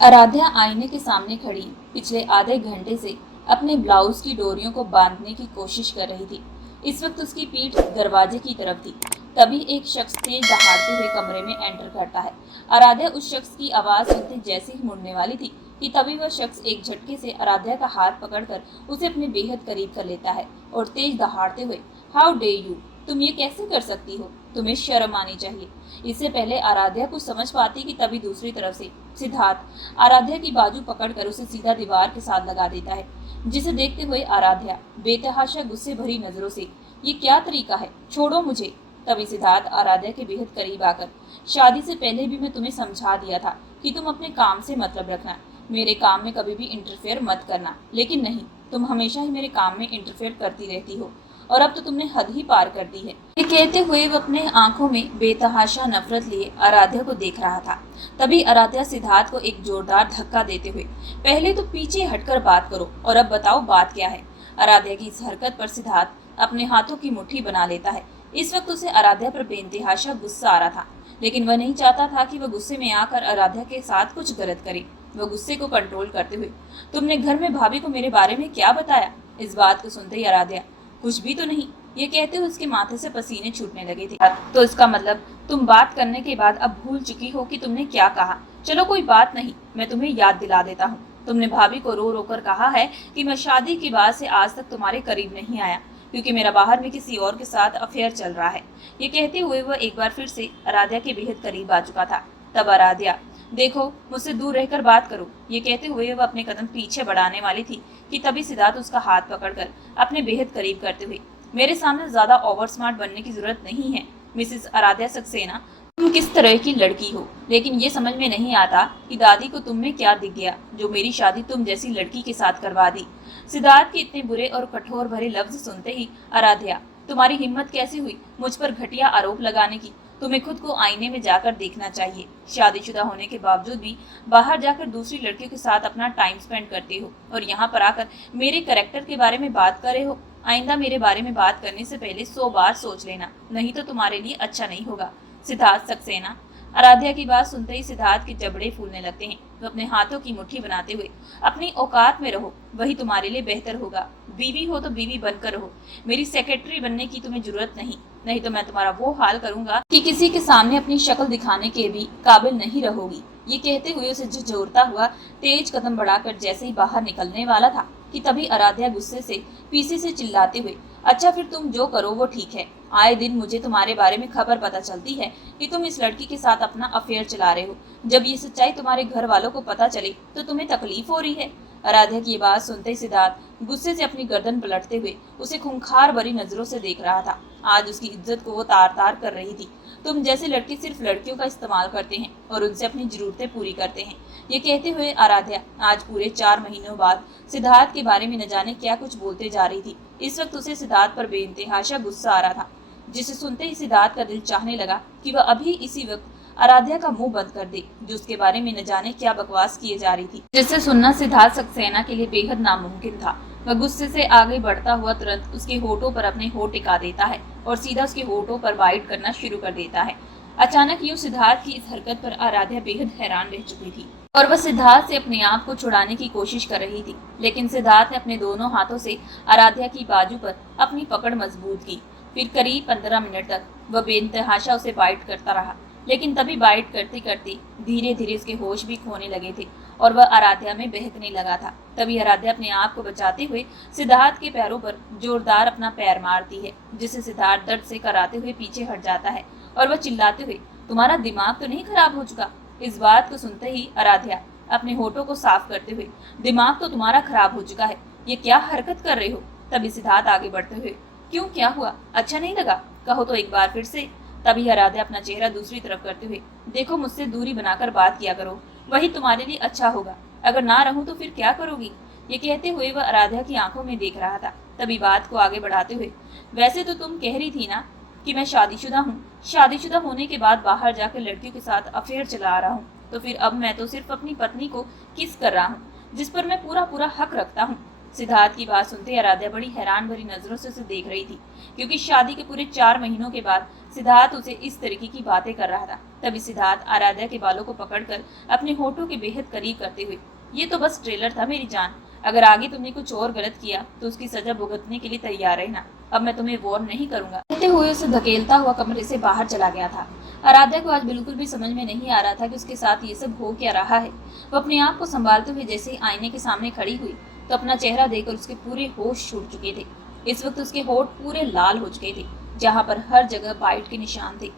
आराध्या आईने के सामने खड़ी पिछले आधे घंटे से अपने ब्लाउज की डोरियों को बांधने की कोशिश कर रही थी। इस वक्त उसकी पीठ दरवाजे की तरफ थी। तभी एक शख्स तेज दहाड़ते हुए कमरे में एंटर करता है। आराध्या उस शख्स की आवाज सुनते जैसे ही मुड़ने वाली थी कि तभी वह शख्स एक झटके से आराध्या का हाथ पकड़कर उसे अपने बेहद करीब कर लेता है और तेज दहाड़ते हुए, हाउ डे यू, तुम ये कैसे कर सकती हो, तुम्हें शर्म आनी चाहिए। इससे पहले आराध्या कुछ समझ पाती कि तभी दूसरी तरफ से सिद्धार्थ आराध्या की बाजू पकड़कर उसे सीधा दीवार के साथ लगा देता है, जिसे देखते हुए आराध्या बेतहाशा गुस्से भरी नजरों से, ये क्या तरीका है, छोड़ो मुझे। तभी सिद्धार्थ आराध्या के बेहद करीब आकर, शादी से पहले भी मैं तुम्हें समझा दिया था कि तुम अपने काम से मतलब रखना, मेरे काम में कभी भी इंटरफेयर मत करना, लेकिन नहीं, तुम हमेशा ही मेरे काम में इंटरफेयर करती रहती हो और अब तो तुमने हद ही पार कर दी है। ये कहते हुए वह अपने आंखों में बेतहाशा नफरत लिए आराध्या को देख रहा था। तभी आराध्या सिद्धार्थ को एक जोरदार धक्का देते हुए, पहले तो पीछे हटकर बात करो और अब बताओ बात क्या है। आराध्या की इस हरकत पर सिद्धार्थ अपने हाथों की मुट्ठी बना लेता है। इस वक्त उसे आराध्या पर बेतहाशा गुस्सा आ रहा था, लेकिन वह नहीं चाहता था कि वह गुस्से में आकर आराध्या के साथ कुछ गलत करे। वह गुस्से को कंट्रोल करते हुए, तुमने घर में भाभी को मेरे बारे में क्या बताया। इस बात को सुनते ही आराध्या, कुछ भी तो नहीं, ये कहते हुए उसके माथे से पसीने छूटने लगे थे। तो इसका मतलब तुम बात करने के बाद अब भूल चुकी हो कि तुमने क्या कहा। चलो कोई बात नहीं, मैं तुम्हें याद दिला देता हूँ। तुमने भाभी को रो रो कर कहा है कि मैं शादी के बाद से आज तक तुम्हारे करीब नहीं आया क्योंकि मेरा बाहर में किसी और के साथ अफेयर चल रहा है। ये कहते हुए वह एक बार फिर से आराध्या के बेहद करीब आ चुका था। तब आराध्या, देखो मुझसे दूर रहकर बात करो, ये कहते हुए वह अपने कदम पीछे बढ़ाने वाली थी कि तभी सिद्धार्थ उसका हाथ पकड़कर अपने बेहद करीब करते हुए, मेरे सामने ज्यादा ओवर स्मार्ट बनने की जरूरत नहीं है मिसेस आराध्या सक्सेना, तुम किस तरह की लड़की हो, लेकिन ये समझ में नहीं आता कि दादी को तुम में क्या दिख गया जो मेरी शादी तुम जैसी लड़की के साथ करवा दी। सिद्धार्थ के इतने बुरे और कठोर भरे लफ्ज सुनते ही आराध्या, तुम्हारी हिम्मत कैसे हुई मुझ पर घटिया आरोप लगाने की, तुम्हें खुद को आईने में जाकर देखना चाहिए। शादीशुदा होने के बावजूद भी बाहर जाकर दूसरी लड़कियों के साथ अपना टाइम स्पेंड करते हो और यहाँ पर आकर मेरे कैरेक्टर के बारे में बात कर रहे हो। आइंदा मेरे बारे में बात करने से पहले 100 बार सोच लेना, नहीं तो तुम्हारे लिए अच्छा नहीं होगा। सिद्धार्थ सक्सेना। आराध्या की बात सुनते ही सिद्धार्थ के जबड़े फूलने लगते हैं। वो अपने हाथों की मुट्ठी बनाते हुए, अपनी औकात में रहो, वही तुम्हारे लिए बेहतर होगा। बीवी हो तो बीवी बनकर रहो, मेरी सेक्रेटरी बनने की तुम्हें जरूरत नहीं, नहीं तो मैं तुम्हारा वो हाल करूंगा कि किसी के सामने अपनी शक्ल दिखाने के भी काबिल नहीं रहोगी। ये कहते हुए उसे झंझोरता हुआ तेज कदम बढ़ाकर जैसे ही बाहर निकलने वाला था कि तभी आराध्या गुस्से से पीछे से चिल्लाते हुए, अच्छा फिर तुम जो करो वो ठीक है, आए दिन मुझे तुम्हारे बारे में खबर पता चलती है कि तुम इस लड़की के साथ अपना अफेयर चला रहे हो। जब ये सच्चाई तुम्हारे घर वालों को पता चले तो तुम्हें तकलीफ हो रही है। आराध्या की बात सुनते ही सिद्धार्थ गुस्से से अपनी गर्दन पलटते हुए उसे खूंखार भरी नजरों से देख रहा था। आज उसकी इज्जत को वो तार तार कर रही थी। तुम जैसे लड़के सिर्फ लड़कियों का इस्तेमाल करते हैं और उनसे अपनी जरूरतें पूरी करते हैं। ये कहते हुए आराध्या आज पूरे 4 महीनों बाद सिद्धार्थ के बारे में न जाने क्या कुछ बोलते जा रही थी। इस वक्त उसे सिद्धार्थ पर बेइंतहाशा गुस्सा आ रहा था, जिसे सुनते ही सिद्धार्थ का दिल चाहने लगा कि वह अभी इसी वक्त आराध्या का मुंह बंद कर दे, जो उसके बारे में न जाने क्या बकवास किए जा रही थी, जिसे सुनना सिद्धार्थ सक्सेना के लिए बेहद नामुमकिन था। वह गुस्से से आगे बढ़ता हुआ तुरंत उसके होठों पर अपने होठ टिका देता है और सीधा उसके होठों पर बाइट करना शुरू कर देता है। अचानक यूं सिद्धार्थ की इस हरकत पर आराध्या बेहद हैरान रह चुकी थी और वह सिद्धार्थ से अपने आप को छुड़ाने की कोशिश कर रही थी, लेकिन सिद्धार्थ ने अपने दोनों हाथों से आराध्या की बाजू पर अपनी पकड़ मजबूत की। फिर करीब 15 मिनट तक वह बेइंतहाशा उसे बाइट करता रहा, लेकिन तभी बाइट करते करते धीरे धीरे उसके होश भी खोने लगे थे और वह आराध्या में बहकने लगा था। तभी आराध्या अपने आप को बचाते हुए सिद्धार्थ के पैरों पर जोरदार अपना पैर मारती है, जिसे सिद्धार्थ दर्द से कराते हुए पीछे हट जाता है और वह चिल्लाते हुए, तुम्हारा दिमाग तो नहीं खराब हो चुका। इस बात को सुनते ही आराध्या अपने होठों को साफ करते हुए, दिमाग तो तुम्हारा खराब हो चुका है, ये क्या हरकत कर रहे हो। तभी सिद्धार्थ आगे बढ़ते हुए, क्यों क्या हुआ, अच्छा नहीं लगा, कहो तो एक बार फिर से। तभी आराध्या अपना चेहरा दूसरी तरफ करते हुए, देखो मुझसे दूरी बनाकर बात किया करो, वही तुम्हारे लिए अच्छा होगा, अगर ना रहूं तो फिर क्या करोगी। ये कहते हुए वह आराध्या की आंखों में देख रहा था। तभी बात को आगे बढ़ाते हुए, वैसे तो तुम कह रही थी ना कि मैं शादीशुदा हूँ, शादीशुदा होने के बाद बाहर जाकर लड़कियों के साथ अफेयर चला रहा हूँ, तो फिर अब मैं तो सिर्फ अपनी पत्नी को किस कर रहा हूँ, जिस पर मैं पूरा पूरा हक रखता हूँ। सिद्धार्थ की बात सुनते आराध्या बड़ी हैरान भरी नजरों से उसे देख रही थी, क्योंकि शादी के पूरे 4 महीनों के बाद सिद्धार्थ उसे इस तरीके की बातें कर रहा था। तभी सिद्धार्थ आराध्या के बालों को पकड़कर अपने होठों के बेहद करीब करते हुए, ये तो बस ट्रेलर था मेरी जान, अगर आगे तुमने कुछ और गलत किया तो उसकी सजा भुगतने के लिए तैयार रहना, अब मैं तुम्हें वॉर्न नहीं करूंगा। कहते हुए उसे धकेलता हुआ कमरे से बाहर चला गया था। आराध्या को आज बिल्कुल भी समझ में नहीं आ रहा था कि उसके साथ ये सब हो क्या रहा है। वो अपने आप को संभालते हुए जैसे ही आईने के सामने खड़ी हुई तो अपना चेहरा देखकर उसके पूरे होश छूट चुके थे। इस वक्त उसके होठ पूरे लाल हो चुके थे, जहाँ पर हर जगह बाइट के निशान थे।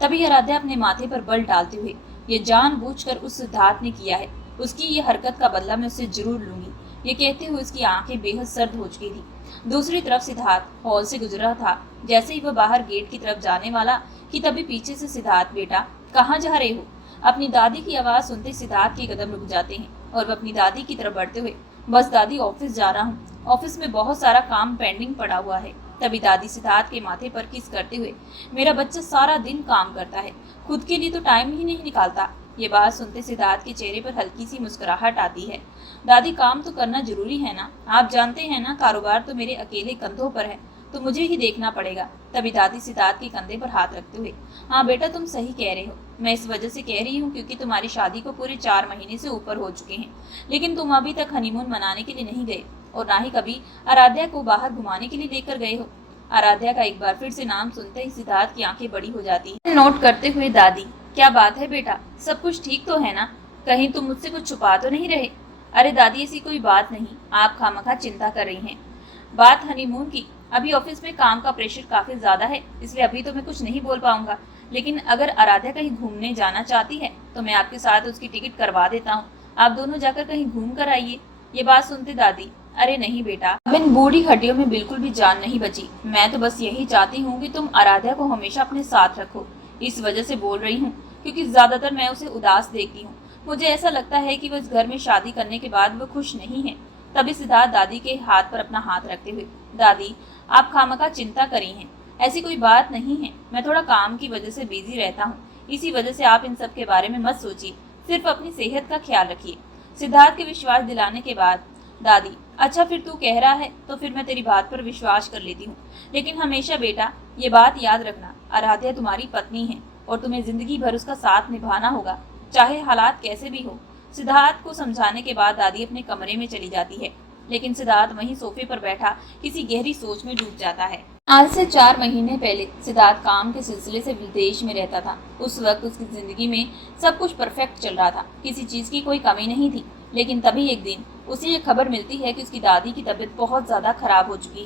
तभी आराध्या अपने माथे पर बल डालते हुए, ये जानबूझकर उस सिद्धार्थ ने किया है, उसकी ये हरकत का बदला मैं उससे जरूर लूंगी, ये कहते हुए उसकी आंखें बेहद सर्द हो चुकी थी। दूसरी तरफ सिद्धार्थ हॉल से गुजर रहा था। जैसे ही वह बाहर गेट की तरफ जाने वाला कि तभी पीछे से सिद्धार्थ, बेटा कहाँ जा रहे हो? अपनी दादी की आवाज सुनते सिद्धार्थ के कदम रुक जाते हैं और वह अपनी दादी की तरफ बढ़ते हुए, बस दादी ऑफिस जा रहा हूँ, ऑफिस में बहुत सारा काम पेंडिंग पड़ा हुआ है। तभी दादी सिद्धार्थ के माथे पर किस करते हुए, मेरा बच्चा सारा दिन काम करता है, खुद के लिए तो टाइम ही नहीं निकालता। ये बात सुनते सिद्धार्थ के चेहरे पर हल्की सी मुस्कुराहट आती है। दादी काम तो करना जरूरी है ना, आप जानते हैं ना कारोबार तो मेरे अकेले कंधों पर है, तो मुझे ही देखना पड़ेगा। तभी दादी सिद्धार्थ के कंधे पर हाथ रखते हुए, हाँ बेटा तुम सही कह रहे हो, मैं इस वजह से कह रही हूँ क्योंकि तुम्हारी शादी को पूरे 4 महीने से ऊपर हो चुके हैं, लेकिन तुम अभी तक हनीमून मनाने के लिए नहीं गए और ना ही कभी आराध्या को बाहर घुमाने के लिए लेकर गए हो। आराध्या का एक बार फिर से नाम सुनते ही सिद्धार्थ की आंखें बड़ी हो जाती हैं। नोट करते हुए, दादी क्या बात है बेटा, सब कुछ ठीक तो है ना, कहीं तुम मुझसे कुछ छुपा तो नहीं रहे? अरे दादी ऐसी कोई बात नहीं, आप खामखा चिंता कर रही हैं। बात हनीमून की, अभी ऑफिस में काम का प्रेशर काफी ज्यादा है, इसलिए अभी तो मैं कुछ नहीं बोल पाऊंगा, लेकिन अगर आराध्या कहीं घूमने जाना चाहती है तो मैं आपके साथ उसकी टिकट करवा देता हूँ, आप दोनों जाकर कहीं घूम कर आइए। ये बात सुनते दादी, अरे नहीं बेटा, अब इन बूढ़ी हड्डियों में बिल्कुल भी जान नहीं बची, मैं तो बस यही चाहती हूँ कि तुम आराध्या को हमेशा अपने साथ रखो, इस वजह से बोल रही हूँ क्योंकि ज्यादातर मैं उसे उदास देखती हूँ, मुझे ऐसा लगता है कि वह इस घर में शादी करने के बाद वह खुश नहीं है। तभी सिद्धार्थ दादी के हाथ पर अपना हाथ रखते हुए, दादी आप खामखा चिंता करी हैं, ऐसी कोई बात नहीं है, मैं थोड़ा काम की वजह से बिजी रहता हूँ, इसी वजह से आप इन सब के बारे में मत सोचिए, सिर्फ अपनी सेहत का ख्याल रखिए। सिद्धार्थ के विश्वास दिलाने के बाद दादी, अच्छा फिर तू कह रहा है तो फिर मैं तेरी बात पर विश्वास कर लेती हूँ, लेकिन हमेशा बेटा ये बात याद रखना, आराध्या तुम्हारी पत्नी है और तुम्हें जिंदगी भर उसका साथ निभाना होगा, चाहे हालात कैसे भी हो। सिद्धार्थ को समझाने के बाद दादी अपने कमरे में चली जाती है, लेकिन सिद्धार्थ वहीं सोफे पर बैठा किसी गहरी सोच में डूब जाता है। आज से 4 महीने पहले सिद्धार्थ काम के सिलसिले से विदेश में रहता था। उस वक्त उसकी जिंदगी में सब कुछ परफेक्ट चल रहा था, किसी चीज की कोई कमी नहीं थी, लेकिन तभी एक दिन उसे ये खबर मिलती है कि उसकी दादी की तबीयत बहुत ज्यादा खराब हो चुकी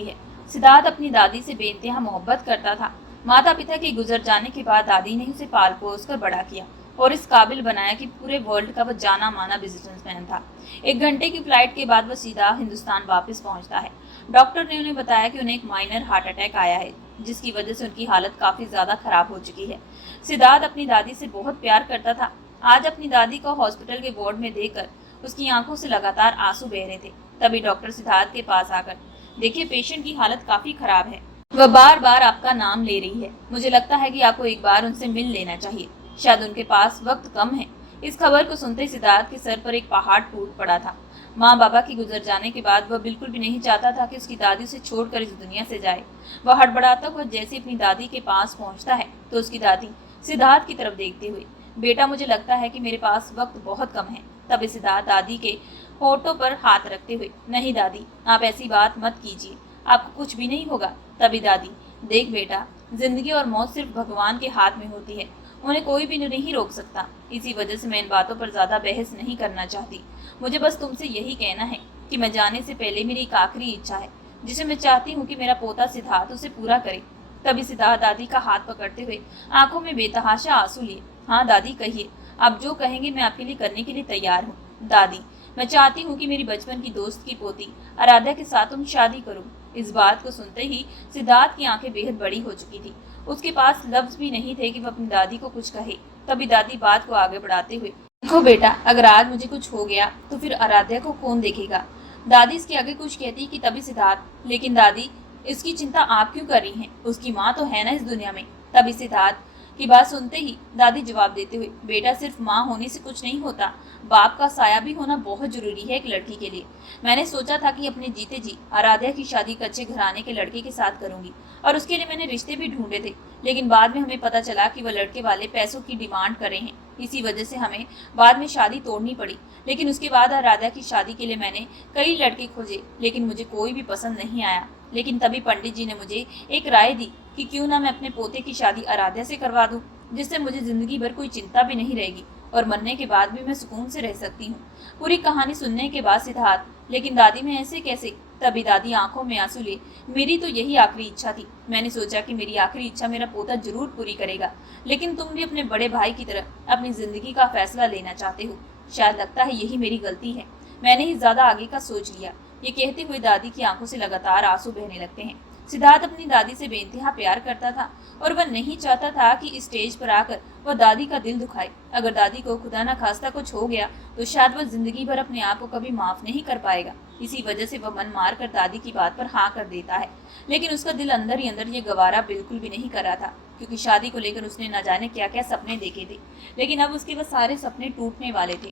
है। सिद्धार्थ अपनी दादी से बेइंतहा मोहब्बत करता था। माता पिता के गुजर जाने के बाद दादी ने उसे पाल पोस कर बड़ा किया और इस काबिल बनाया कि पूरे वर्ल्ड का वह जाना माना बिजनेसमैन था। 1 घंटे की फ्लाइट के बाद वह सीधा हिंदुस्तान वापस पहुंचता है। डॉक्टर ने उन्हें बताया कि उन्हें एक माइनर हार्ट अटैक आया है, जिसकी वजह से उनकी हालत काफी ज्यादा खराब हो चुकी है। सिद्धार्थ अपनी दादी से बहुत प्यार करता था। आज अपनी दादी को हॉस्पिटल के वार्ड में देखकर उसकी आंखों से लगातार आंसू बह रहे थे। तभी डॉक्टर सिद्धार्थ के पास आकर, देखिए पेशेंट की हालत काफी खराब है, वह बार बार आपका नाम ले रही है, मुझे लगता है कि आपको एक बार उनसे मिल लेना चाहिए, शायद उनके पास वक्त कम है। इस खबर को सुनते सिद्धार्थ के सर पर एक पहाड़ टूट पड़ा था। माँ बाबा के गुजर जाने के बाद वह बिल्कुल भी नहीं चाहता था कि उसकी दादी उसे छोड़कर इस दुनिया से जाए। वह हड़बड़ाता हुआ जैसे अपनी दादी के पास पहुंचता है तो उसकी दादी सिद्धार्थ की तरफ देखते हुए, बेटा मुझे लगता है कि मेरे पास वक्त बहुत कम है। तभी सिद्धार्थ दादी के होठों पर हाथ रखते हुए, नहीं दादी आप ऐसी बात मत कीजिए, आपको कुछ भी नहीं होगा। तभी दादी, देख बेटा जिंदगी और मौत सिर्फ भगवान के हाथ में होती है, उन्हें कोई भी नहीं रोक सकता, इसी वजह से मैं इन बातों पर ज्यादा बहस नहीं करना चाहती। मुझे बस तुमसे यही कहना है कि मैं जाने से पहले मेरी एक आखिरी इच्छा है, जिसे मैं चाहती हूँ कि मेरा पोता सिद्धार्थ उसे पूरा करे। तभी सिद्धार्थ दादी का हाथ पकड़ते हुए आंखों में बेतहाशा आंसू लिए, हाँ दादी कहिए, आप जो कहेंगे मैं आपके लिए करने के लिए तैयार हूँ। दादी मैं चाहती हूँ कि मेरी बचपन की दोस्त की पोती आराध्या के साथ तुम शादी करो। इस बात को सुनते ही सिद्धार्थ की आंखें बेहद बड़ी हो चुकी थी, उसके पास लफ्ज भी नहीं थे कि वह अपनी दादी को कुछ कहे। तभी दादी बात को आगे बढ़ाते हुए, देखो बेटा अगर आज मुझे कुछ हो गया तो फिर आराध्या को कौन देखेगा। दादी इसके आगे कुछ कहती कि तभी सिद्धार्थ, लेकिन दादी इसकी चिंता आप क्यों कर रही हैं, उसकी माँ तो है ना इस दुनिया में। तभी सिद्धार्थ की बात सुनते ही दादी जवाब देते हुए, बेटा सिर्फ माँ होने से कुछ नहीं होता, बाप का साया भी होना बहुत जरूरी है एक लड़की के लिए। मैंने सोचा था कि अपने जीते जी आराध्या की शादी एक अच्छे घराने के लड़के के साथ करूंगी और उसके लिए मैंने रिश्ते भी ढूंढे थे, लेकिन बाद में हमें पता चला कि वह लड़के वाले पैसों की डिमांड कर रहे हैं। इसी वजह से हमें बाद में शादी तोड़नी पड़ी। लेकिन उसके बाद आराध्या की शादी के लिए मैंने कई लड़के खोजे, लेकिन मुझे कोई भी पसंद नहीं आया। लेकिन तभी पंडित जी ने मुझे एक राय दी कि क्यों ना मैं अपने पोते की शादी आराध्या से करवा दूं, जिससे मुझे जिंदगी भर कोई चिंता भी नहीं रहेगी और मरने के बाद भी मैं सुकून से रह सकती हूँ। पूरी कहानी सुनने के बाद सिद्धार्थ, लेकिन दादी मैं ऐसे कैसे? तभी दादी आंखों में आंसू ले, मेरी तो यही आखिरी इच्छा थी। मैंने सोचा कि मेरी आखिरी इच्छा मेरा पोता जरूर पूरी करेगा, लेकिन तुम भी अपने बड़े भाई की तरह अपनी जिंदगी का फैसला लेना चाहते हो। शायद लगता है यही मेरी गलती है, मैंने ही ज्यादा आगे का सोच लिया। ये कहते हुए दादी की आंखों से लगातार आंसू बहने लगते हैं। सिद्धार्थ अपनी दादी से बेइंतहा प्यार करता था और वह नहीं चाहता था कि स्टेज पर आकर वह दादी का दिल दुखाए। अगर दादी को खुदा न खास्ता कुछ हो गया तो शायद वह जिंदगी भर अपने आप को कभी माफ नहीं कर पाएगा। इसी वजह से वह मन मार कर दादी की बात पर हाँ कर देता है, लेकिन उसका दिल अंदर ही अंदर ये गवारा बिल्कुल भी नहीं कर रहा था, क्योंकि शादी को लेकर उसने न जाने क्या क्या सपने देखे थे, लेकिन अब उसके वह सारे सपने टूटने वाले थे।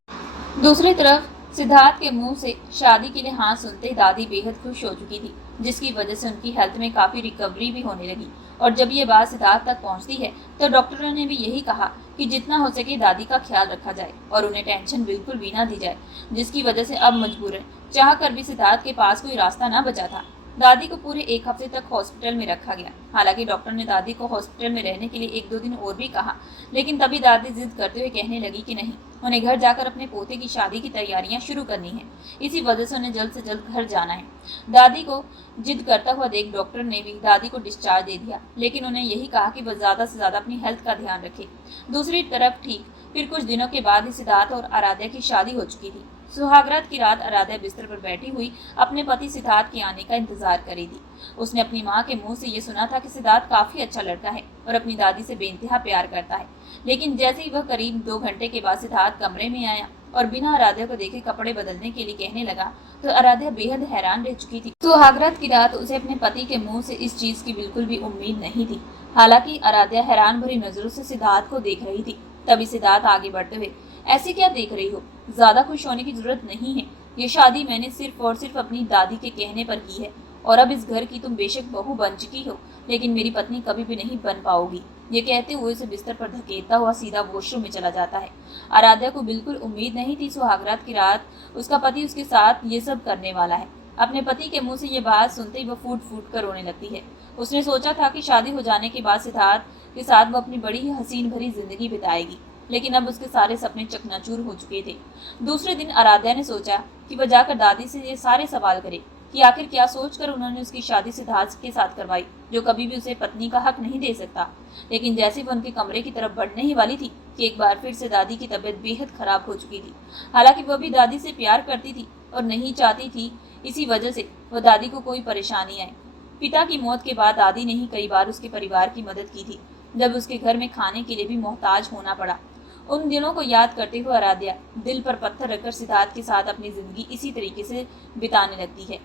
दूसरी तरफ सिद्धार्थ के मुंह से शादी के लिए हाँ सुनते दादी बेहद खुश हो चुकी थी, जिसकी वजह से उनकी हेल्थ में काफी रिकवरी भी होने लगी। और जब ये बात सिद्धार्थ तक पहुंचती है तो डॉक्टरों ने भी यही कहा कि जितना हो सके दादी का ख्याल रखा जाए और उन्हें टेंशन बिल्कुल भी ना दी जाए, जिसकी वजह से अब मजबूरन चाह कर भी सिद्धार्थ के पास कोई रास्ता ना बचा था। दादी को पूरे 1 हफ्ते तक हॉस्पिटल में रखा गया। हालांकि डॉक्टर ने दादी को हॉस्पिटल में रहने के लिए 1-2 दिन और भी कहा, लेकिन तभी दादी जिद करते हुए कहने लगी कि नहीं, उन्हें घर जाकर अपने पोते की शादी की तैयारियां शुरू करनी है। इसी वजह से उन्हें जल्द से जल्द घर जाना है। दादी को जिद करता हुआ देख डॉक्टर ने भी दादी को डिस्चार्ज दे दिया, लेकिन उन्हें यही कहा कि वह ज्यादा से ज्यादा अपनी हेल्थ का ध्यान रखे। दूसरी तरफ ठीक फिर कुछ दिनों के बाद ही सिद्धार्थ और आराध्या की शादी हो चुकी थी। सुहागरात की रात आराध्या बिस्तर पर बैठी हुई अपने पति सिद्धार्थ के आने का इंतजार कर रही थी। उसने अपनी माँ के मुंह से ये सुना था कि सिद्धार्थ काफी अच्छा लड़का है और अपनी दादी से बेइंतहा प्यार करता है, लेकिन जैसे ही वह करीब 2 घंटे के बाद सिद्धार्थ कमरे में आया और बिना आराध्या को देखे कपड़े बदलने के लिए कहने लगा तो आराध्या बेहद हैरान रह चुकी थी। सुहागरात की रात उसे अपने पति के मुंह से इस चीज की बिल्कुल भी उम्मीद नहीं थी। हालांकि आराध्या हैरान भरी नजरों से सिद्धार्थ को देख रही थी। तभी सिद्धार्थ आगे बढ़ते हुए, ऐसे क्या देख रही हो? ज्यादा खुश होने की जरूरत नहीं है। ये शादी मैंने सिर्फ और सिर्फ अपनी दादी के कहने पर की है और अब इस घर की तुम बेशक बहू बन चुकी हो, लेकिन मेरी पत्नी कभी भी नहीं बन पाओगी। ये कहते हुए उसे बिस्तर पर धकेलता हुआ सीधा वॉशरूम में चला जाता है। आराध्या को बिल्कुल उम्मीद नहीं थी सुहागरात की रात उसका पति उसके साथ ये सब करने वाला है। अपने पति के मुंह से ये बात सुनते ही वह फूट फूट कर रोने लगती है। उसने सोचा था कि शादी हो जाने के बाद सिद्धार्थ के साथ वह अपनी बड़ी ही हसीन भरी जिंदगी बिताएगी, लेकिन अब उसके सारे सपने चकनाचूर हो चुके थे। दूसरे दिन आराध्या ने सोचा कि वह जाकर दादी से ये सारे सवाल करे कि आखिर क्या सोचकर उन्होंने उसकी शादी सिद्धार्थ के साथ करवाई, जो कभी भी उसे पत्नी का हक नहीं दे सकता। लेकिन जैसे वह उनके कमरे की तरफ बढ़ने ही वाली थी कि एक बार फिर से दादी की तबीयत बेहद खराब हो चुकी थी। हालांकि वह भी दादी से प्यार करती थी और नहीं चाहती थी इसी वजह से वह दादी को कोई परेशानी आए। पिता की मौत के बाद दादी ने ही कई बार उसके परिवार की मदद की थी, जब उसके घर में खाने के लिए भी मोहताज होना पड़ा। उन दिनों को याद करते हुए आराध्या दिल पर पत्थर रखकर सिद्धार्थ के साथ अपनी जिंदगी इसी तरीके से बिताने लगती है।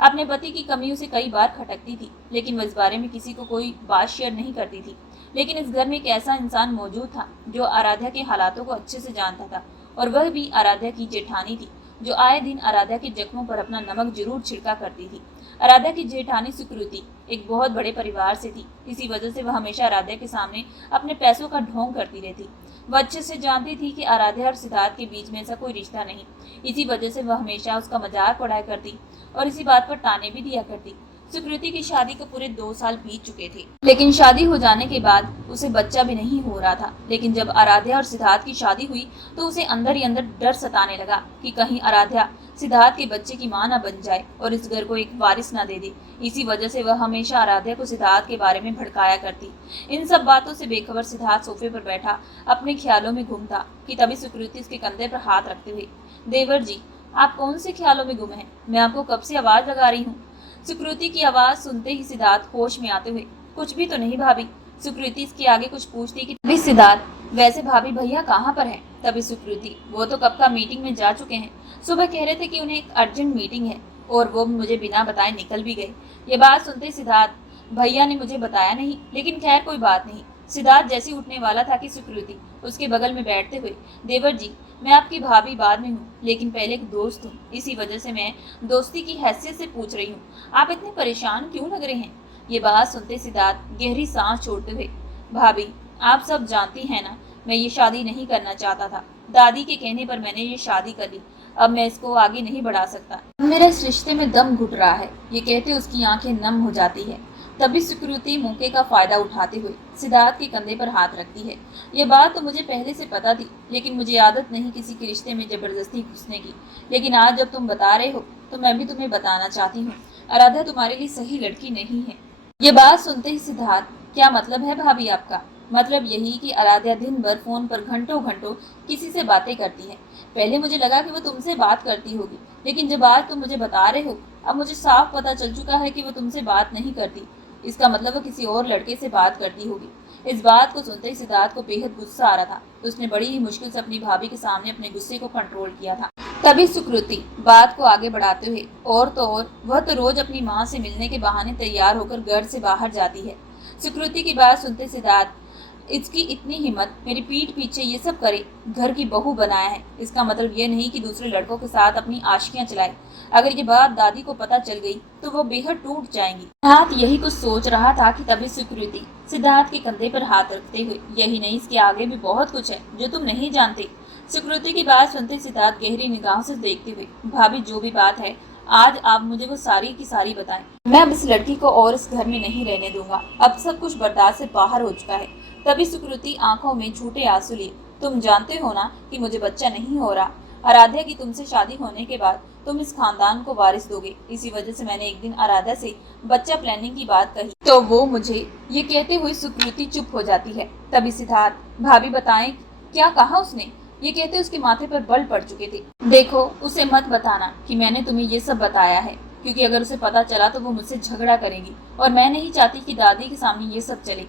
अपने पति की कमी उसे कई बार खटकती थी, लेकिन वह इस बारे में किसी को कोई बात शेयर नहीं करती थी। लेकिन इस घर में एक ऐसा इंसान मौजूद था जो आराध्या के हालातों को अच्छे से जानता था, और वह भी आराध्या की जेठानी थी, जो आए दिन आराध्या के जख्मों पर अपना नमक जरूर छिड़का करती थी। आराध्या की जेठानी सुकृति एक बहुत बड़े परिवार से थी। इसी वजह से वह हमेशा आराध्या के सामने अपने पैसों का ढोंग करती रहती। वह अच्छे से जानती थी कि आराध्या और सिद्धार्थ के बीच में ऐसा कोई रिश्ता नहीं। इसी वजह से वह हमेशा उसका मजाक उड़ाया करती और इसी बात पर ताने भी दिया करती। सुकृति की शादी को पूरे 2 साल बीत चुके थे, लेकिन शादी हो जाने के बाद उसे बच्चा भी नहीं हो रहा था। लेकिन जब आराध्या और सिद्धार्थ की शादी हुई तो उसे अंदर ही अंदर डर सताने लगा कि कहीं आराध्या सिद्धार्थ के बच्चे की मां न बन जाए और इस घर को एक वारिस न दे दे। इसी वजह से वह हमेशा आराध्या को सिद्धार्थ के बारे में भड़काया करती। इन सब बातों से बेखबर सिद्धार्थ सोफे पर बैठा अपने ख्यालों में घूमता कि तभी सुकृति उसके कंधे पर हाथ रखते हुए, देवर जी आप कौन से ख्यालों में गुम हैं? मैं आपको कब से आवाज लगा रही हूँ। सुकृति की आवाज सुनते ही सिद्धार्थ होश में आते हुए, कुछ भी तो नहीं भाभी। सुकृति इसके आगे कुछ पूछती कि तभी सिद्धार्थ, वैसे भाभी भैया कहाँ पर हैं? तभी सुकृति, वो तो कब का मीटिंग में जा चुके हैं। सुबह कह रहे थे कि उन्हें एक अर्जेंट मीटिंग है और वो मुझे बिना बताए निकल भी गए। ये बात सुनते सिद्धार्थ, भैया ने मुझे बताया नहीं, लेकिन खैर कोई बात नहीं। सिद्धार्थ जैसे उठने वाला था कि सुकृति उसके बगल में बैठते हुए, देवर जी मैं आपकी भाभी बाद में हूँ, लेकिन पहले एक दोस्त हूँ, इसी वजह से मैं दोस्ती की हैसियत से पूछ रही हूँ, आप इतने परेशान क्यों लग रहे हैं? ये बात सुनते सिद्धार्थ गहरी सांस छोड़ते हुए भाभी, आप सब जानती हैं ना, मैं ये शादी नहीं करना चाहता था। दादी के कहने पर मैंने ये शादी कर ली। अब मैं इसको आगे नहीं बढ़ा सकता। मेरा इस रिश्ते में दम घुट रहा है। ये कहते उसकी आंखें नम हो जाती है। तभी सुकृति मौके का फायदा उठाते हुए सिद्धार्थ के कंधे पर हाथ रखती है। ये बात तो मुझे पहले से पता थी, लेकिन मुझे आदत नहीं किसी के रिश्ते में जबरदस्ती घुसने की। लेकिन आज जब तुम बता रहे हो तो मैं भी तुम्हें बताना चाहती हूँ, आराध्या तुम्हारे लिए सही लड़की नहीं है। ये बात सुनते ही सिद्धार्थ, क्या मतलब है भाभी आपका? मतलब यही कि आराध्या दिन भर फोन पर घंटों घंटों किसी से बातें करती है। पहले मुझे लगा कि वो तुमसे बात करती होगी, लेकिन जब आज तुम मुझे बता रहे हो, अब मुझे साफ पता चल चुका है कि वो तुमसे बात नहीं करती। इसका मतलब वो किसी और लड़के से बात करती होगी। इस बात को सुनते ही सिद्धार्थ को बेहद गुस्सा आ रहा था, तो उसने बड़ी ही मुश्किल से अपनी भाभी के सामने अपने गुस्से को कंट्रोल किया था। तभी सुकृति बात को आगे बढ़ाते हुए, और तो और वह तो रोज अपनी माँ से मिलने के बहाने तैयार होकर घर से बाहर जाती है। सुकृति की बात सुनते सिद्धार्थ, इसकी इतनी हिम्मत, मेरी पीठ पीछे ये सब करे, घर की बहू बनाया है। इसका मतलब ये नहीं कि दूसरे लड़कों के साथ अपनी आशिकियां चलाए। अगर ये बात दादी को पता चल गई तो वो बेहद टूट जाएंगी। सिद्धार्थ यही कुछ सोच रहा था कि तभी सुकृति सिद्धार्थ के कंधे पर हाथ रखते हुए, यही नहीं इसके आगे भी बहुत कुछ है जो तुम नहीं जानते। सुकृति की बात सुनते सिद्धार्थ गहरी निगाहों से देखते हुए, भाभी जो भी बात है आज आप मुझे वो सारी की सारी बताएं। मैं अब इस लड़की को और इस घर में नहीं रहने दूंगा। अब सब कुछ बर्दाश्त से बाहर हो चुका है। तभी सुकृति आंखों में झूठे आंसू लिए, तुम जानते हो ना कि मुझे बच्चा नहीं हो रहा। आराध्या की तुमसे शादी होने के बाद तुम इस खानदान को वारिस दोगे। इसी वजह से मैंने एक दिन आराध्या से बच्चा प्लानिंग की बात कही तो वो मुझे, ये कहते हुए सुकृति चुप हो जाती है। तभी सिद्धार्थ, भाभी बताएं क्या कहा उसने? ये कहते उसके माथे पर बल पड़ चुके थे। देखो, उसे मत बताना कि मैंने तुम्हें ये सब बताया है, क्योंकि अगर उसे पता चला तो वो मुझसे झगड़ा करेगी, और मैं नहीं चाहती कि दादी के सामने ये सब चले।